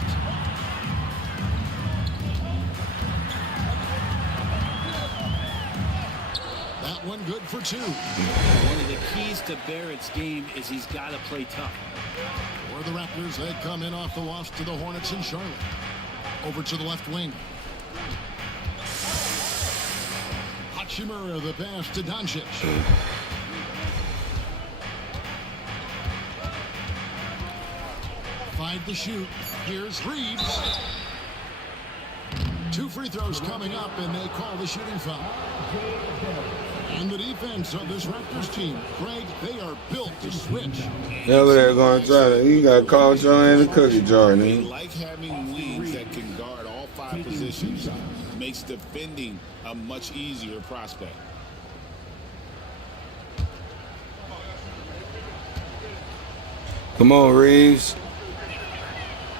That one good for 2. One of the keys to Barrett's game is he's got to play tough. For the Raptors, they come in off the loss to the Hornets in Charlotte. Over to the left wing. Hachimura the pass to Doncic. Five to shoot. Here's Reeves. 2 free throws coming up, and they call the shooting foul. And the defense of this Raptors team, Craig, they are built to switch. Over there going to try to, you got to call Joe in the cookie jar, They man. like having wings that can guard all 5 positions. Makes defending a much easier prospect. Come on, Reeves.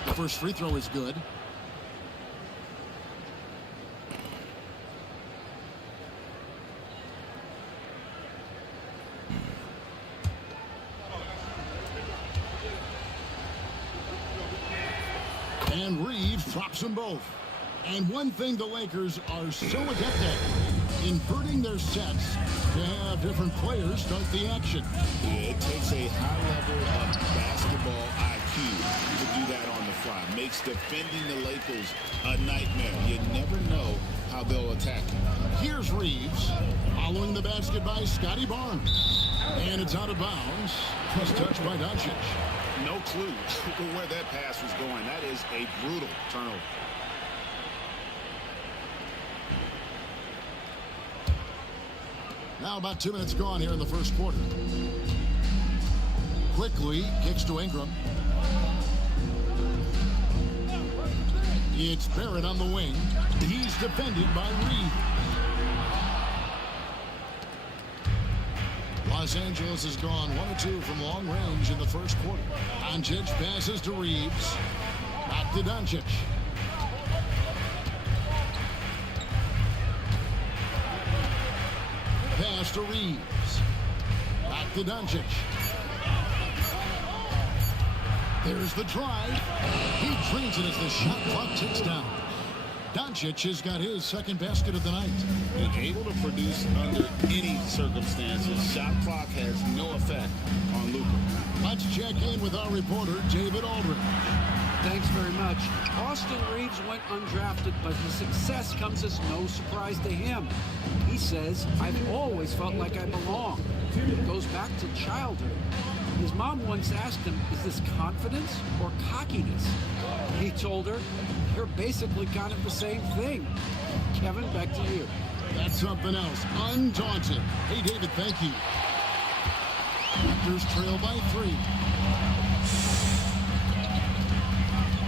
The first free throw is good. And Reeves drops them both. And one thing the Lakers are so adept at, inverting their sets to have different players start the action. Yeah, it takes a high level of basketball IQ to do that on the fly. Makes defending the Lakers a nightmare. You never know how they'll attack you. Here's Reeves, following the basket by Scotty Barnes. And it's out of bounds. Just touched by Doncic. No clue where that pass was going. That is a brutal turnover. Now about 2 minutes gone here in the first quarter. Quickly kicks to Ingram. It's Barrett on the wing. He's defended by Reed. Los Angeles has gone 1 of 2 from long range in the first quarter. Doncic passes to Reeves. Back to Doncic. Pass to Reeves. Back to Doncic. There's the drive. He drains it as the shot clock ticks down. Doncic has got his second basket of the night. And able to produce under any circumstances. Shot clock has no effect on Luka. Let's check in with our reporter, David Aldridge. Thanks very much. Austin Reeves went undrafted, but his success comes as no surprise to him. He says, "I've always felt like I belong." It goes back to childhood. His mom once asked him, "Is this confidence or cockiness?" He told her, "You're basically kind of the same thing." Kevin, back to you. That's something else. Undaunted. Hey, David, thank you. Raptors trail by 3.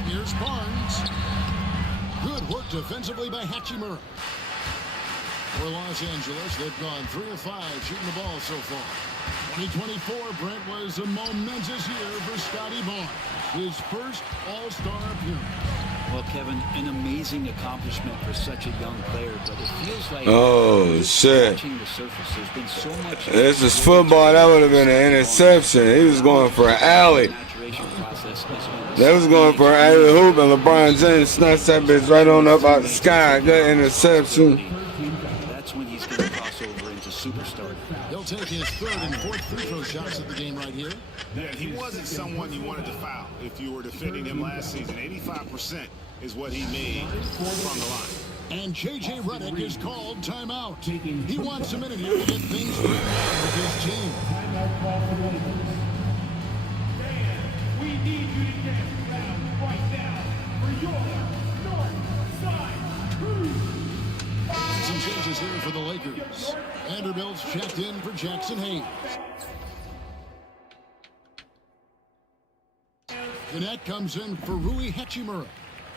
Here's Barnes. Good work defensively by Hachimura. For Los Angeles, they've gone 3 of 5 shooting the ball so far. 2024, Brent, was a momentous year for Scotty Barnes. His first All-Star appearance. Well, Kevin, an amazing accomplishment for such a young player, but it feels like Watching the surface, there's been so much. This is football. That would have been an interception. He was going for an alley. They was going for an alley hoop, and LeBron James snatched that bitch right on up out the sky. Good interception. That's when he's going to cross over into superstar. He'll take his 3rd and 4th free throw shots of the game right here. Yeah, he wasn't someone you wanted to foul if you were defending him last season. 85% is what he made from the line. And J.J. Redick is called timeout. He wants a minute here to get things straightened out with his team. We need you to get down right now for your North Side Crew. And some changes here for the Lakers. Vanderbilt's checked in for Jackson Hayes. Gannett comes in for Rui Hachimura.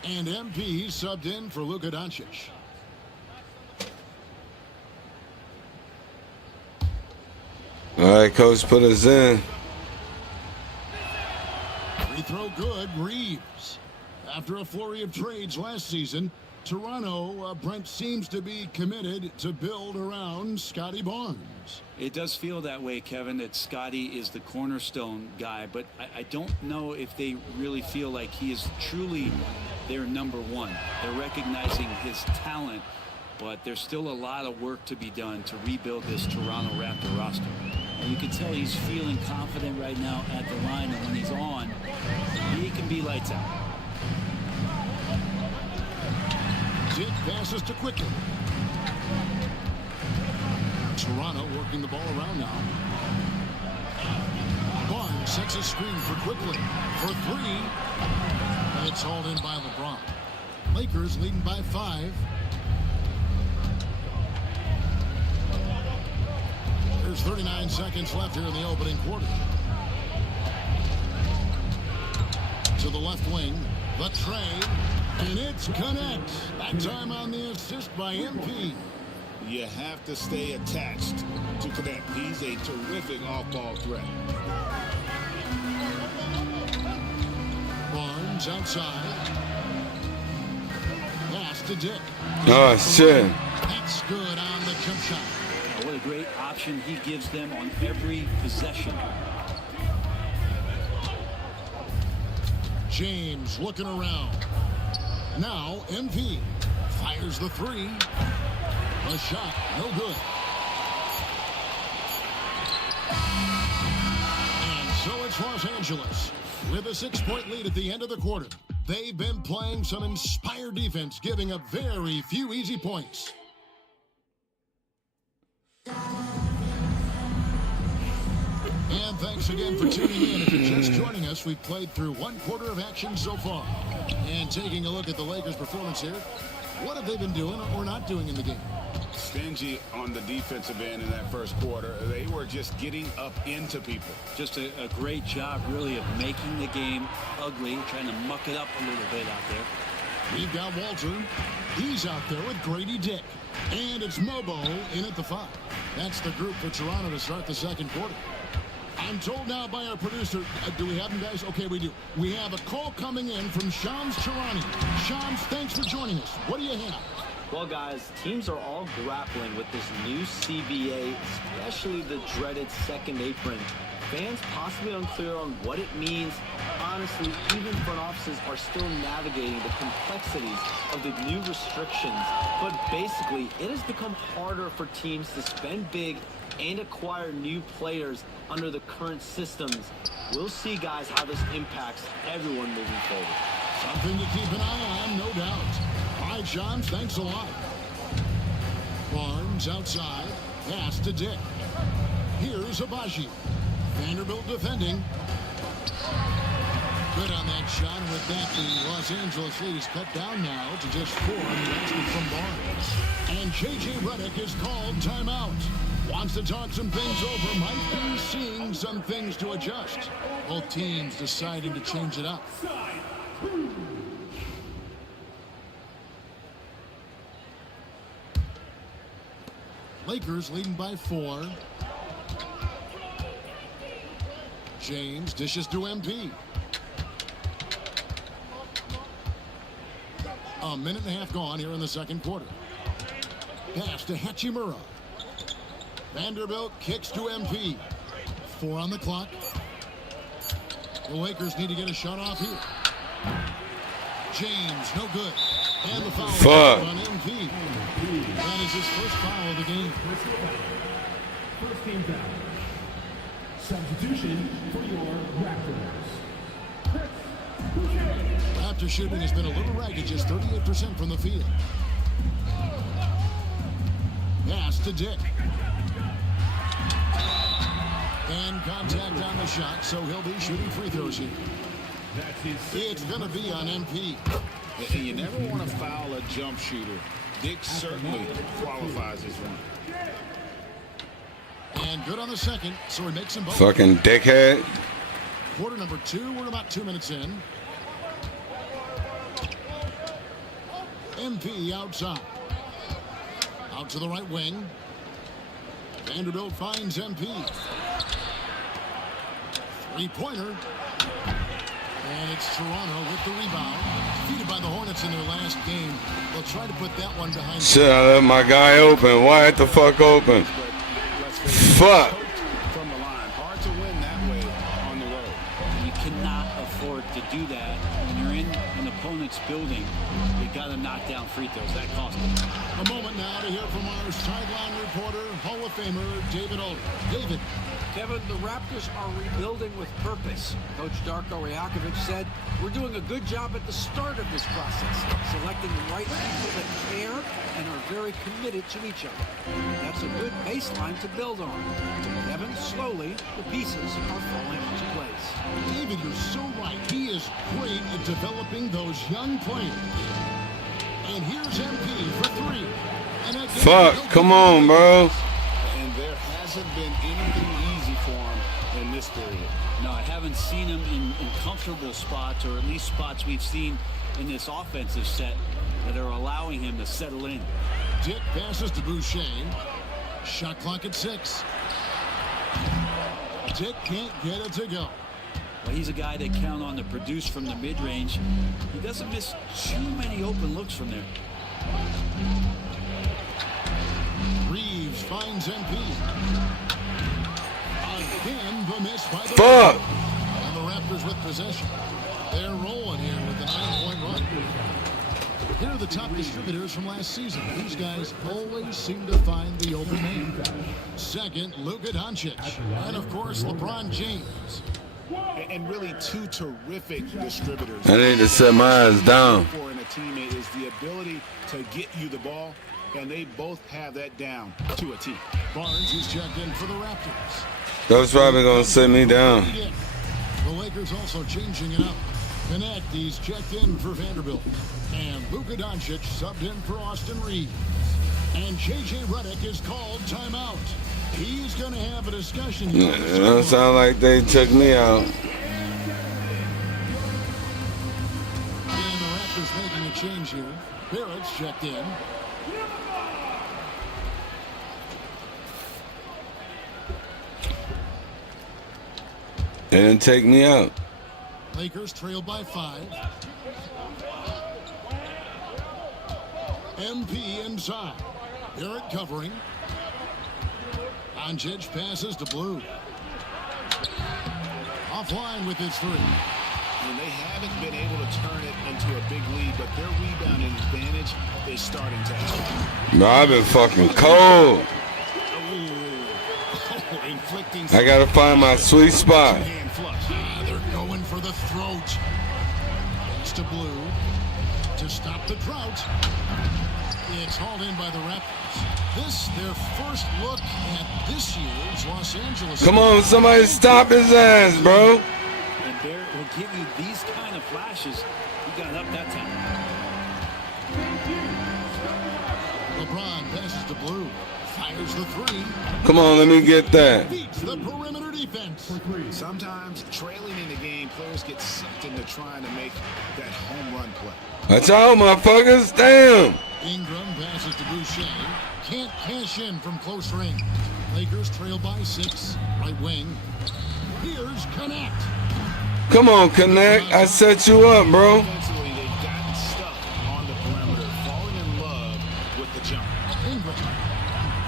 And MP subbed in for Luka Doncic. All right, coach, put us in. Free throw good, Reeves. After a flurry of trades last season, Toronto, Brent, seems to be committed to build around Scotty Barnes. It does feel that way, Kevin, that Scotty is the cornerstone guy, but I don't know if they really feel like he is truly their number one. They're recognizing his talent, but there's still a lot of work to be done to rebuild this Toronto Raptor roster. And you can tell he's feeling confident right now at the line, and when he's on, he can be lights out. Dick passes to Quickly. Toronto working the ball around now. Barnes sets a screen for Quickly for 3. It's hauled in by LeBron. Lakers leading by 5. There's 39 seconds left here in the opening quarter. To the left wing, the trade, and it's connect. That time on the assist by MP. You have to stay attached to connect. He's a terrific off-ball threat. Barnes outside. Pass to Dick. Oh, shit. That's good on the jump shot. What a great option he gives them on every possession. James looking around. Now MP fires the three. A shot, no good. And so it's Los Angeles with a 6-point lead at the end of the quarter. They've been playing some inspired defense, giving up very few easy points. And thanks again for tuning in. If you're just joining us, we've played through one quarter of action so far. And taking a look at the Lakers' performance here, what have they been doing or not doing in the game? Stingy on the defensive end in that first quarter. They were just getting up into people. Just a great job, really, of making the game ugly, trying to muck it up a little bit out there. We've got Walter. He's out there with Grady Dick. And it's Mobo in at the 5. That's the group for Toronto to start the second quarter. I'm told now by our producer, do we have him, guys? Okay, we do. We have a call coming in from Shams Charania. Shams, thanks for joining us. What do you have? Well, guys, teams are all grappling with this new CBA, especially the dreaded second apron. Fans possibly unclear on what it means. Honestly, even front offices are still navigating the complexities of the new restrictions. But basically, it has become harder for teams to spend big and acquire new players under the current systems. We'll see, guys, how this impacts everyone moving forward. Something to keep an eye on, no doubt. All right, Sean, thanks a lot. Barnes outside. Pass to Dick. Here's Abaji. Vanderbilt defending. Good on that shot. And with that, the Los Angeles lead is cut down now to just 4 on the basket from Barnes. And J.J. Redick is called timeout. Wants to talk some things over. Might be seeing some things to adjust. Both teams deciding to change it up. Lakers leading by 4. James dishes to MP. A minute and a half gone here in the second quarter. Pass to Hachimura. Vanderbilt kicks to MP. 4 on the clock. The Lakers need to get a shot off here. James, no good. And the foul on MP. That is his first foul of the game. First team foul. Substitution for your Raptors. Raptor shooting has been a little ragged, just 38% from the field. Pass to Dick. And contact on the shot, so he'll be shooting free throws here. It's going to be on MP. And you never want to foul a jump shooter. Dick certainly qualifies as one. And good on the second, so he makes them both. Fucking dickhead. Quarter number 2, we're about 2 minutes in. MP outside. Out to the right wing. Vanderbilt finds MP. 3-pointer. And it's Toronto with the rebound. Defeated by the Hornets in their last game. They'll try to put that one behind. Shit, I left my guy open. Why the fuck open? Fuck. From the line. Hard to win that way on the road. You cannot afford to do that. When you're in an opponent's building, you got to knock down free throws. That costs them. A moment now to hear from our sideline reporter, Hall of Famer David Alder. David. Kevin, the Raptors are rebuilding with purpose. Coach Darko Rajakovic said, we're doing a good job at the start of this process, selecting the right people that care and are very committed to each other. That's a good baseline to build on. Kevin, slowly, the pieces are falling into place. David, you're so right. He is great at developing those young players. And here's MP for 3. And fuck, come on, bro. And there has hasn't been anything easy for him in this period. No, I haven't seen him in comfortable spots, or at least spots we've seen in this offensive set that are allowing him to settle in. Dick passes to Boucher. Shot clock at 6. Dick can't get it to go. Well, he's a guy that count on to produce from the mid-range. He doesn't miss too many open looks from there. Reeves finds MP. Again, the miss by the Fuck! And the Raptors with possession. They're rolling here with the 9-point run. Here are the top distributors from last season. These guys always seem to find the open man. Second, Luka Doncic. And, of course, LeBron James. And really two terrific distributors. I need to set my eyes down. For in a teammate is the ability to get you the ball, and they both have that down to a T. Barnes is checked in for the Raptors. That's probably gonna sit me down. The Lakers also changing it up. Connect, he's checked in for Vanderbilt. And Luka Doncic subbed in for Austin Reeves. And J.J. Redick is called timeout. He's going to have a discussion here. It don't sound like they took me out. And the Raptors making a change here. Barrett's checked in. They didn't take me out. Lakers trail by 5. MP inside. Barrett covering. Doncic passes to Blue. Offline with his 3. And they haven't been able to turn it into a big lead, but their rebounding advantage is starting to help. Bro, I've been fucking cold. I gotta find my sweet spot. They're going for the throat. It's to Blue to stop the drought. It's hauled in by the Raptors. This, their first look at this year's Los Angeles. Come on, somebody stop his ass, bro. And Barrett will give you these kind of flashes. He got up that time. LeBron passes to Blue. Fires the 3. Come on, let me get that. Beats the perimeter defense. Sometimes trailing in the game, players get sucked into trying to make that home run play. Watch out, motherfuckers. Damn. Ingram passes to Boucher. Can't cash in from close range. Lakers trail by 6. Right wing. Here's Connect. Come on, Connect. I set you up, bro. Defensively, they've gotten stuck on the perimeter, falling in love with the jump. Ingram.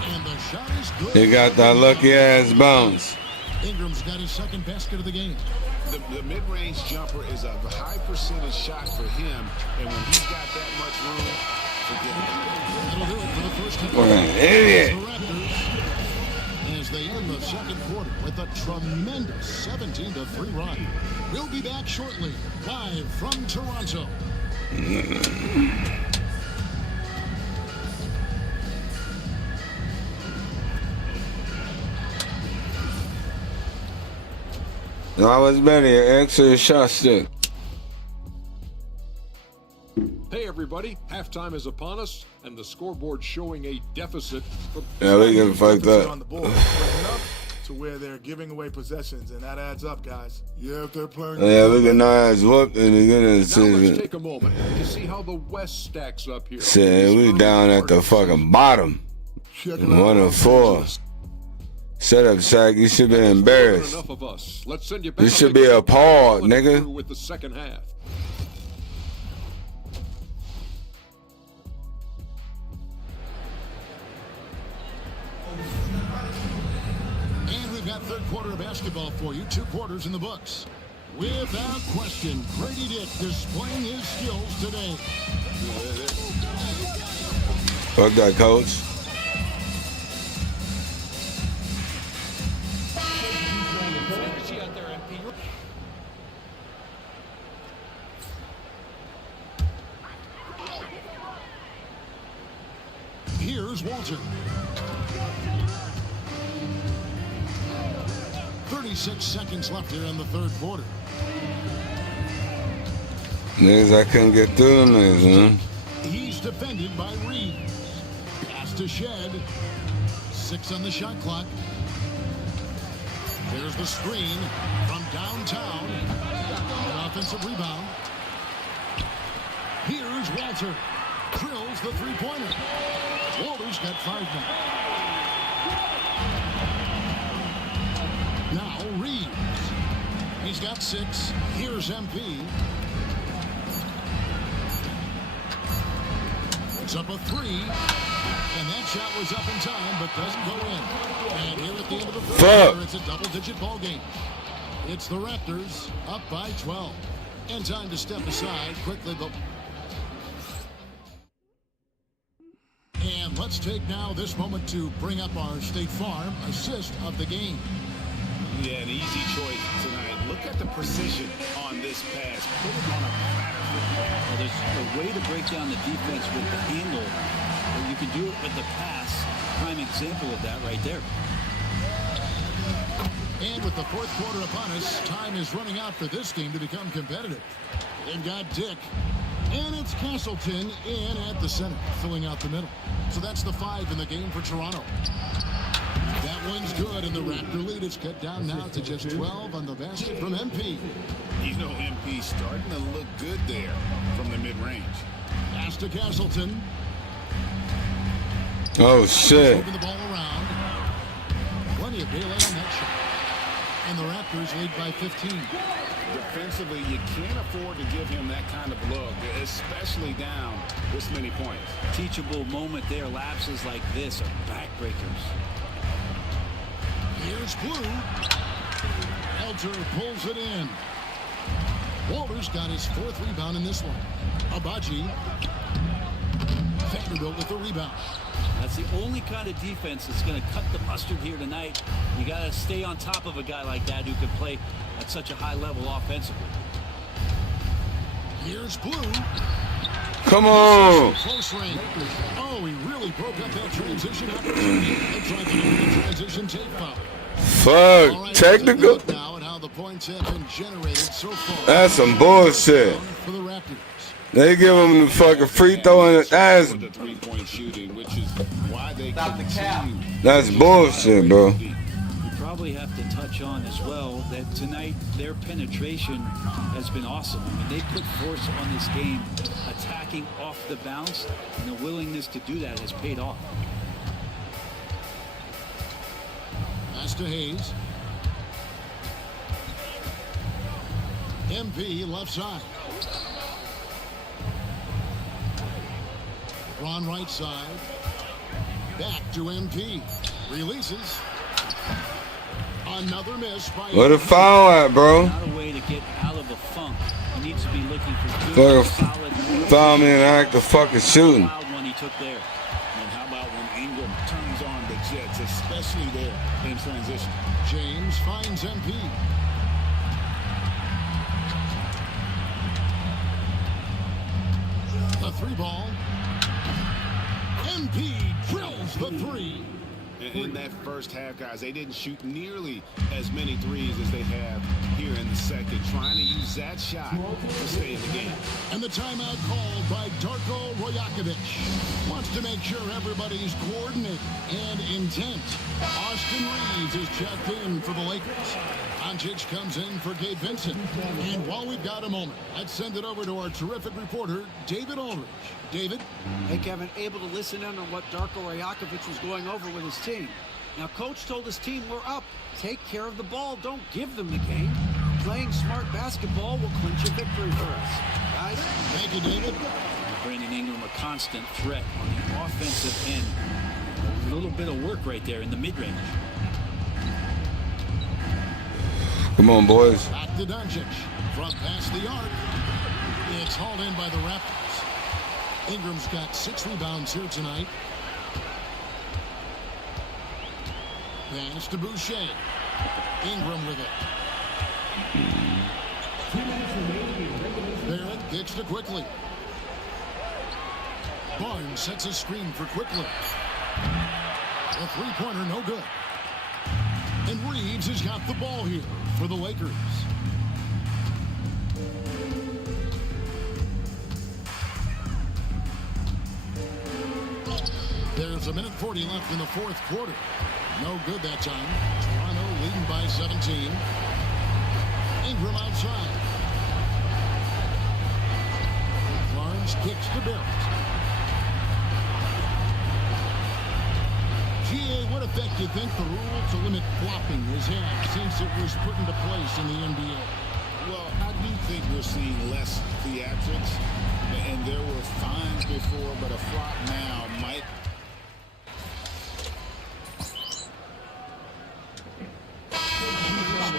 And the shot is good. He got that lucky ass bounce. Ingram's got his second basket of the game. The mid-range jumper is a high percentage shot for him, and when he's got that much room, forget it. That'll do it for the first half. What an idiot. The Raptors, as they end the second quarter with a tremendous 17-3 run. We'll be back shortly, live from Toronto. I was better. Extra shot stick. Hey everybody, halftime is upon us, and the scoreboard showing a deficit. Yeah, we get fucked on the up. board, enough to where they're giving away possessions, and that adds up, guys. Yeah, if they're playing. Yeah, we get no ass whooped in the beginning of the Now let's season. take a moment to see how the West stacks up here. Shit, we down at the fucking bottom. 1 of 4. Shut up, Shaq. You should be embarrassed. Enough of us. Let's send you You should be appalled, nigga. with the second half. And we've got third quarter of basketball for you. 2 quarters in the books. Without question, Grady Dick displaying his skills today. Fuck that, coach. Here's Walter. 36 seconds left here in the third quarter. Niggas, I couldn't get through them niggas, man. He's defended by Reeves. Pass to Shed. 6 on the shot clock. There's the screen from downtown. An offensive rebound. Here's Walter. Drills the three-pointer. Walter's got 5 now. Now Reeves. He's got 6. Here's MP. It's up a 3. And that shot was up in time, but doesn't go in. And here at the end of the first quarter, it's a double-digit ball game. It's the Raptors up by 12. And time to step aside quickly. And let's take now this moment to bring up our State Farm assist of the game. Yeah, an easy choice tonight. Look at the precision on this pass. Put it on a platter. Well, there's a way to break down the defense with the handle. Or you can do it with the pass. Prime example of that right there. And with the fourth quarter upon us, time is running out for this game to become competitive. They've got Dick. And it's Castleton in at the center, filling out the middle. So that's the 5 in the game for Toronto. That one's good, and the Raptor lead is cut down now to just 12 on the basket from MP. You know, MP starting to look good there from the mid-range. Pass to Castleton. Oh, shit. Moving the ball around. Plenty of daylight on that shot. And the Raptors lead by 15. Defensively, you can't afford to give him that kind of look, especially down this many points. Teachable moment there. Lapses like this are backbreakers. Here's Blue. Elter pulls it in. Walter's got his 4th rebound in this one. Abaji. Vanderbilt with the rebound. That's the only kind of defense that's going to cut the mustard here tonight. You got to stay on top of a guy like that who can play at such a high level offensively. Here's Blue. Come on. Close range. Oh, he really broke up that transition opportunity. They tried to do the transition tape foul. Fuck. Right, Technical. now and how the points have been generated so far. That's some bullshit. For the Raptors. They give him the fucking free throw and that's The three-point shooting, which is why they Stop the cap. that's bullshit, bro. You probably have to touch on as well that tonight their penetration has been awesome. I mean, they put force on this game, attacking off the bounce, and the willingness to do that has paid off. Pass to Hayes. MP left side. Ron right side. Back to MP. Releases. Another miss by Where the foul at, bro? Not a way to get out of a funk. He needs to be looking for good, solid. Foul me and act the fucking shooting. Wild one he took there. And how about when Ingram turns on the Jets, especially there in transition? James finds MP. The 3-ball. MP drills the 3. In that first half, guys, they didn't shoot nearly as many threes as they have here in the second, trying to use that shot to stay in the game. And the timeout called by Darko Rajakovic. Wants to make sure everybody's coordinated and intent. Austin Reeves is checked in for the Lakers. Doncic comes in for Gabe Vincent. And while we've got a moment, let's send it over to our terrific reporter, David Aldridge. David? Hey, Kevin, able to listen in on what Darko Rajakovic was going over with his team. Now, Coach told his team, we're up. Take care of the ball. Don't give them the game. Playing smart basketball will clinch a victory for us. Guys? Thank you, David. Brandon Ingram, a constant threat on the offensive end. A little bit of work right there in the mid-range. Come on, boys. Back to Doncic. From past the arc. It's hauled in by the Raptors. Ingram's got 6 rebounds here tonight. Pass to Boucher. Ingram with it. Barrett kicks to Quickly. Barnes sets a screen for Quickly. A 3-pointer, no good. And Reeves has got the ball here for the Lakers. There's a minute 40 left in the fourth quarter. No good that time. Toronto leading by 17. Ingram outside. Barnes kicks to Barrett. GA, what effect do you think the rule to limit flopping has had since it was put into place in the NBA? Well, I do think we're seeing less theatrics, and there were fines before, but a flop now might.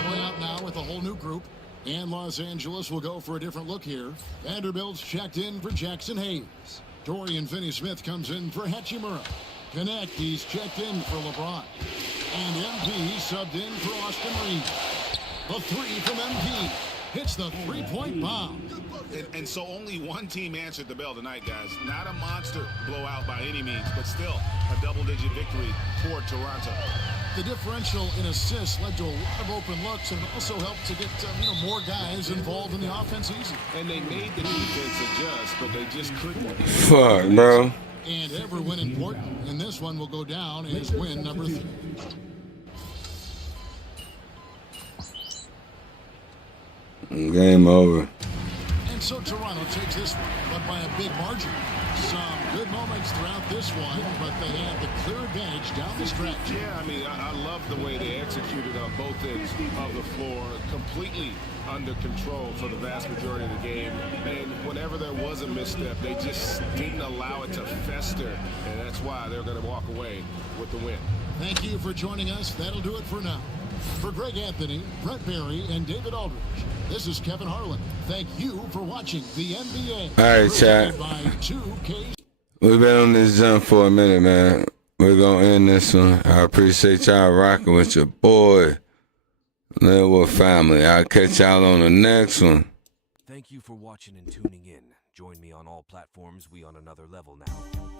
Going out now with a whole new group, and Los Angeles will go for a different look here. Vanderbilt's checked in for Jackson Hayes. Dorian Finney-Smith comes in for Hachimura. Connect, he's checked in for LeBron. And MP subbed in for Austin Reeves. The three from MP hits the three-point bomb. And so only one team answered the bell tonight, guys. Not a monster blowout by any means, but still a double-digit victory for Toronto. The differential in assists led to a lot of open looks and also helped to get more guys involved in the offense easy. And they made the defense adjust, but they just couldn't. Fuck, bro. And every win important, and this one will go down as win number 3. Game over. And so Toronto takes this one, but by a big margin. Some good moments throughout this one, but they had the clear advantage down the stretch. Yeah, I mean, I love the way they executed on both ends of the floor, completely under control for the vast majority of the game. And whenever there was a misstep, they just didn't allow it to fester, and that's why they're going to walk away with the win. Thank you for joining us. That'll do it for now. For Greg Anthony, Brett Barry, and David Aldridge, this is Kevin Harlan. Thank you for watching the NBA. All right, chat. We've been on this jump for a minute, man. We're going to end this one. I appreciate y'all rocking with your boy, Linwood family. I'll catch y'all on the next one. Thank you for watching and tuning in. Join me on all platforms. We on another level now.